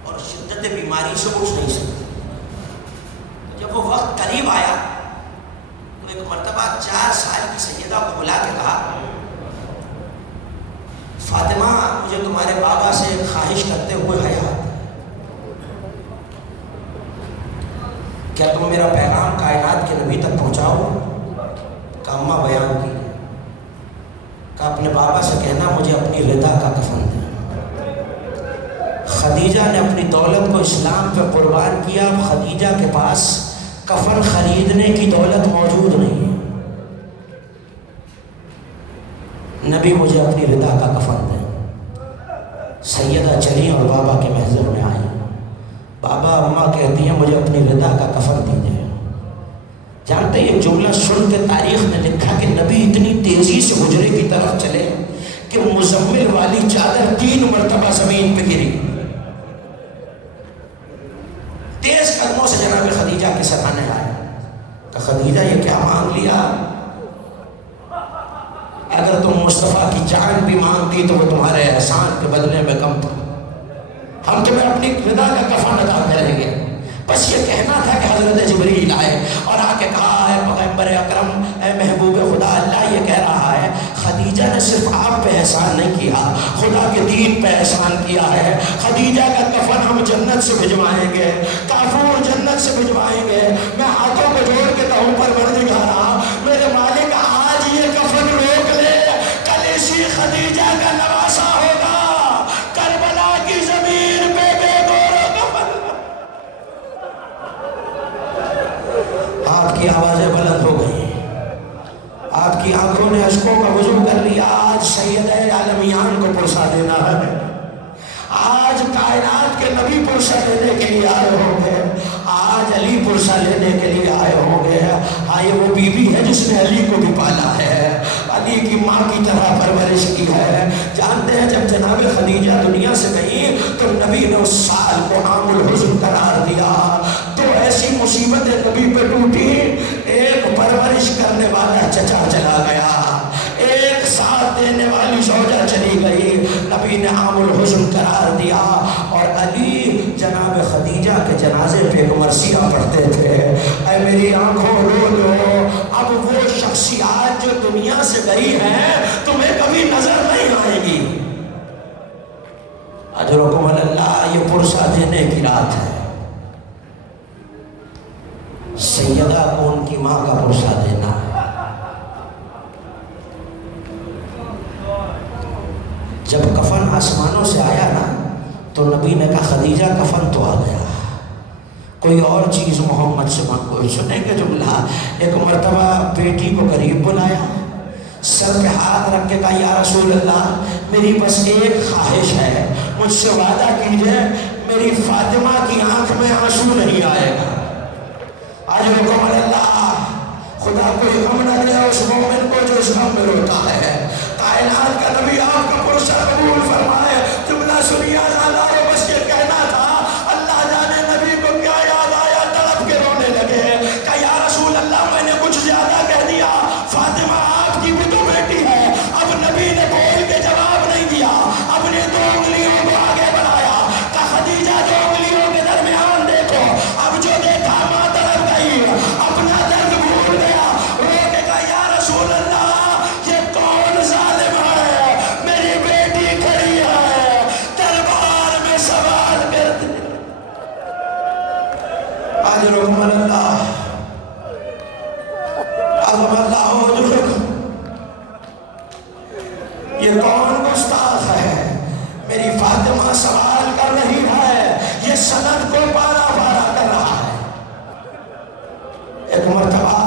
اور شدت بیماری سے اٹھ نہیں سکتی. جب وہ وقت قریب آیا تو ایک مرتبہ 4 سال کی سیدہ کو بلا کے کہا، فاطمہ مجھے تمہارے بابا سے ایک خواہش کرتے ہوئے حیا آتا ہے، کیا تم میرا پیغام کائنات کے نبی تک پہنچاؤ؟ کہ اماں بیان کی. کہ اپنے بابا سے کہنا مجھے اپنی رضا کا کفن دے. خدیجہ نے اپنی دولت کو اسلام پہ قربان کیا. اب خدیجہ کے پاس کفن خریدنے کی دولت موجود نہیں ہے. نبی مجھے اپنی رضا کا کفن دیں. سیدہ چلی اور بابا کے محضر میں آئی. بابا اماں کہتی ہیں مجھے اپنی رضا کا کفن دیجیے. جانتے یہ جملہ سن کے تاریخ نے لکھا کہ نبی اتنی تیزی سے حجرے کی طرف چلے کہ مزمل والی چادر 3 مرتبہ زمین پہ گری. تیز قدموں سے جناب خدیجہ کے سرانے آئے. کہ خدیجہ یہ کیا مانگ لیا؟ اگر تم مصطفیٰ کی جان بھی مانگتی تو وہ تمہارے احسان کے بدلے میں کم تھا. ہم تمہیں اپنی رضا کا کفن ادا کریں گے. بس یہ کہنا تھا کہ حضرت جبریل آئے اور آ کے کہا ہے پیغمبر اکرم، اے محبوب خدا، اللہ یہ کہہ رہا ہے خدیجہ نے صرف آپ پہ احسان نہیں کیا، خدا کے دین پہ احسان کیا ہے. خدیجہ کا کفن ہم جنت سے بھجوائیں گے، کافور جنت سے بھجوائیں گے. میں ہاتھوں کو جوڑ کے کہوں پروردگارا میرے مالک آج یہ کفن روک لے، کل اسی خدیجہ کا نواسا ہوگا کربلا کی زمین پہ بے گورو کفن. آپ کی آوازیں بلند ہو گئی، آپ کی آنکھوں نے اشکوں کا وضو کر لیا. آج سید عالمیان کو پرسا دینا ہے. آج کائنات کے نبی پرسا لینے کے لیے آئے ہوں گے. آج علی پرسا لینے کے لیے آئے ہوں گے. ہاں یہ وہ بی بی ہے جس نے علی کو بھی پالا ہے، علی کی ماں کی طرح پرورش کی ہے. جانتے ہیں جب جناب خدیجہ دنیا سے گئی تو نبی نے اس سال کو عام الحزن قرار دیا. تو ایسی مصیبتیں نبی پہ ٹوٹی، ایک پرورش کرنے والا چچا چلا گیا، ایک ساتھ دینے والی زوجہ چلی گئی. نبی نے عام الحزن قرار دیا اور علی جناب خدیجہ کے جنازے پہ ایک مرثیہ پڑھتے تھے، اے میری آنکھوں رو دو، اب وہ شخصیات جو دنیا سے گئی ہیں تمہیں کبھی نظر نہیں آئے گی. اجرکم اللہ، یہ پرسا دینے کی رات ہے. سیدہ کو ان کی ماں کا پرسا دینا ہے. جب کفن آسمانوں سے آیا نا تو نبی نے کہا خدیجہ کفن تو آ گیا، کوئی اور چیز محمد سے مانگو. سنیں گے جملہ، ایک مرتبہ بیٹی کو قریب بلایا، سر پہ ہاتھ رکھ کے کہا یا رسول اللہ میری بس ایک خواہش ہے، مجھ سے وعدہ کیجئے میری فاطمہ کی آنکھ میں آنسو نہیں آئے گا. آج رکم اللہ، خدا کوئی غم نہ دے اس مومن کو جو اس غم میں روتا ہے. کائنات کا نبی آپ کا پرسہ قبول فرمائے. جملہ سنیے آزادار، بس یہ کہنا تھا اللہ جانے نبی کو کیا یاد آیا، تڑپ کے رونے لگے کہ یا رسول اللہ میں نے کچھ زیادہ کہہ دیا، فاطمہ آپ کی بھی تو بیٹی ہے. اب نبی نے فاطمہ سوال کر رہی ہے، یہ سند کو پارا پارا کر رہا ہے۔ ایک مرتبہ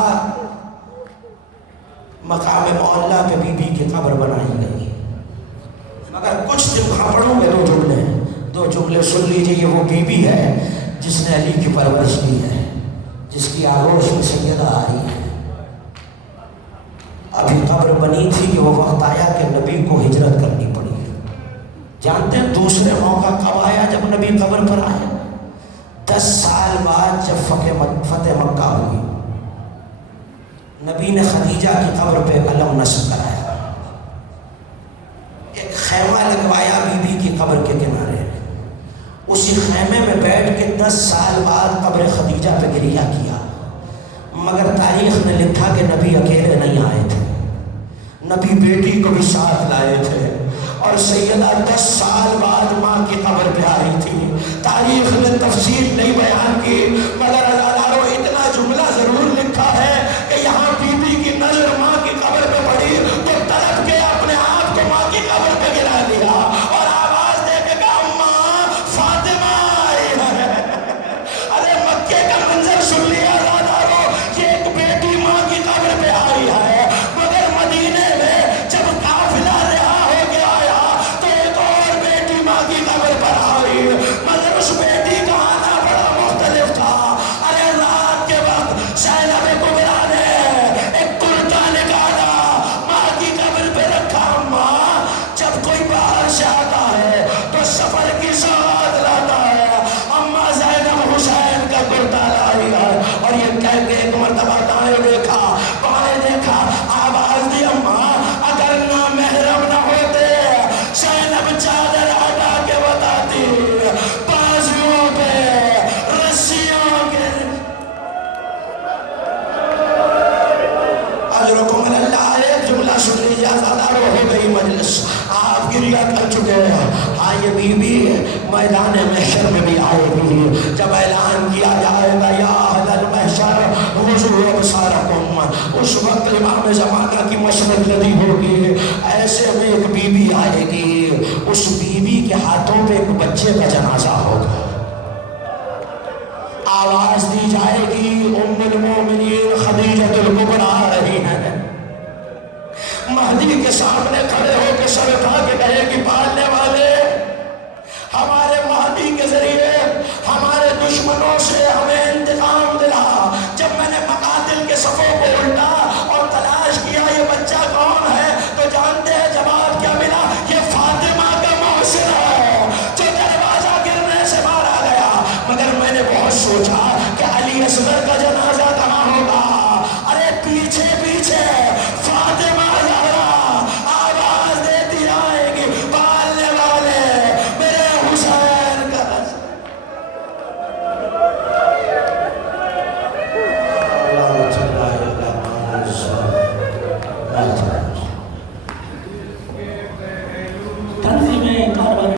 مقام معلیٰ پہ بی بی کی قبر بنائی گئی، مگر کچھ دن پڑھوں گے دو جملے سن لیجئے۔ یہ وہ بی بی ہے جس نے علی کی پرورش کی ہے، جس کی آغوش میں سیدہ آئی ہے۔ ابھی قبر بنی تھی کہ وہ وقت آیا کہ نبی کو ہجرت کرنی پڑی۔ جانتے ہیں دوسرے موقع کب آیا؟ جب نبی قبر پر آئے 10 سال بعد، جب فتح مکہ ہوئی، نبی نے خدیجہ کی قبر پہ علم نصب کرایا، ایک خیمہ لگوایا بی بی کی قبر کے کنارے۔ اسی خیمے میں بیٹھ کے 10 سال بعد قبر خدیجہ پہ گریہ کیا، مگر تاریخ نے لکھا کہ نبی اکیلے نہیں آئے تھے، نبی بیٹی کو بھی ساتھ لائے تھے، اور سیدہ 10 سال بعد ماں کی قبر پہ آئی تھی۔ تاریخ نے تفصیل نہیں بیان کی، مگر عزاداروں اتنا جملہ ضرور لکھا ہے کہ یہاں بی بی کی نظر ماں کی قبر پہ پڑی تو تڑپ کے اپنے آپ کو ماں کی قبر پہ گرا دیا اور آواز دے کے کہا ماں فاطمہ آئی ہے۔ ارے مکے کا منظر سن لیا عزاداروں، یہ ایک بیٹی ماں کی قبر پہ آئی ہے، مگر مدینے میں جب قافلہ رہا ہو کے آیا تو ایک اور بیٹی ماں کی قبر پر آئی، مگر اس بیٹی کا آنا بڑا مختلف تھا۔ ارے رات کے وقت زینب کبریٰ نے ایک کرتا نکالا، ماں کی قبر پہ رکھا۔ ماں جب کوئی باہر سے آتا ہے تو سفر کی سوغات لاتا ہے، اماں زینب حسین کا کرتا لائی ہے، اور یہ کہہ کے ایک مرتبہ دائیں دیکھا بائیں دیکھا، آواز دی اماں اگر نہ محرم نہ ہوتے زینب چادر ہٹا کے بتاتی، بازوؤں پہ رسیوں کے اجرکم اللہ۔ ایک جملہ سن لیجیے عزادارو، ہو گئی مجلس، آپ گریہ کر چکے ہیں۔ ہاں یہ بی بی میدان محشر میں بھی آئے گی، جب اعلان کیا جائے گا یا اہل المحشر غضوا ابصارکم، اس وقت امام زمانہ کی مشرق لدی ہوگی، ایسے میں ایک بی بی آئے گی، اس بی بی کے ہاتھوں پہ ایک بچے کا جنازہ ہوگا، آواز دی جائے گی ام المومنین خدیجہ الکبریٰ آ رہی ہیں۔ مہدی کے سامنے کھڑے ہو کے سر اٹھا کے کہے گی پالنے والے، ہمارے مہدی کے ذریعے ہمارے دشمنوں سے ہمیں انتقام دلا۔ جب میں نے مقاتل کے صفوں کو الٹا اور تلاش کیا یہ بچہ کون ہے تو جانتے ہیں جواب کیا ملا؟ یہ فاطمہ کا محسن ہے جو دروازہ گرنے سے مارا گیا۔ مگر میں نے بہت سوچا کہ علی اصغر کا جنازہ کہاں ہوگا؟ ارے پیچھے پیچھے فاطمہ زہرا آواز دیتی آئے گی، پالنے والے میرے حسین کا اللہ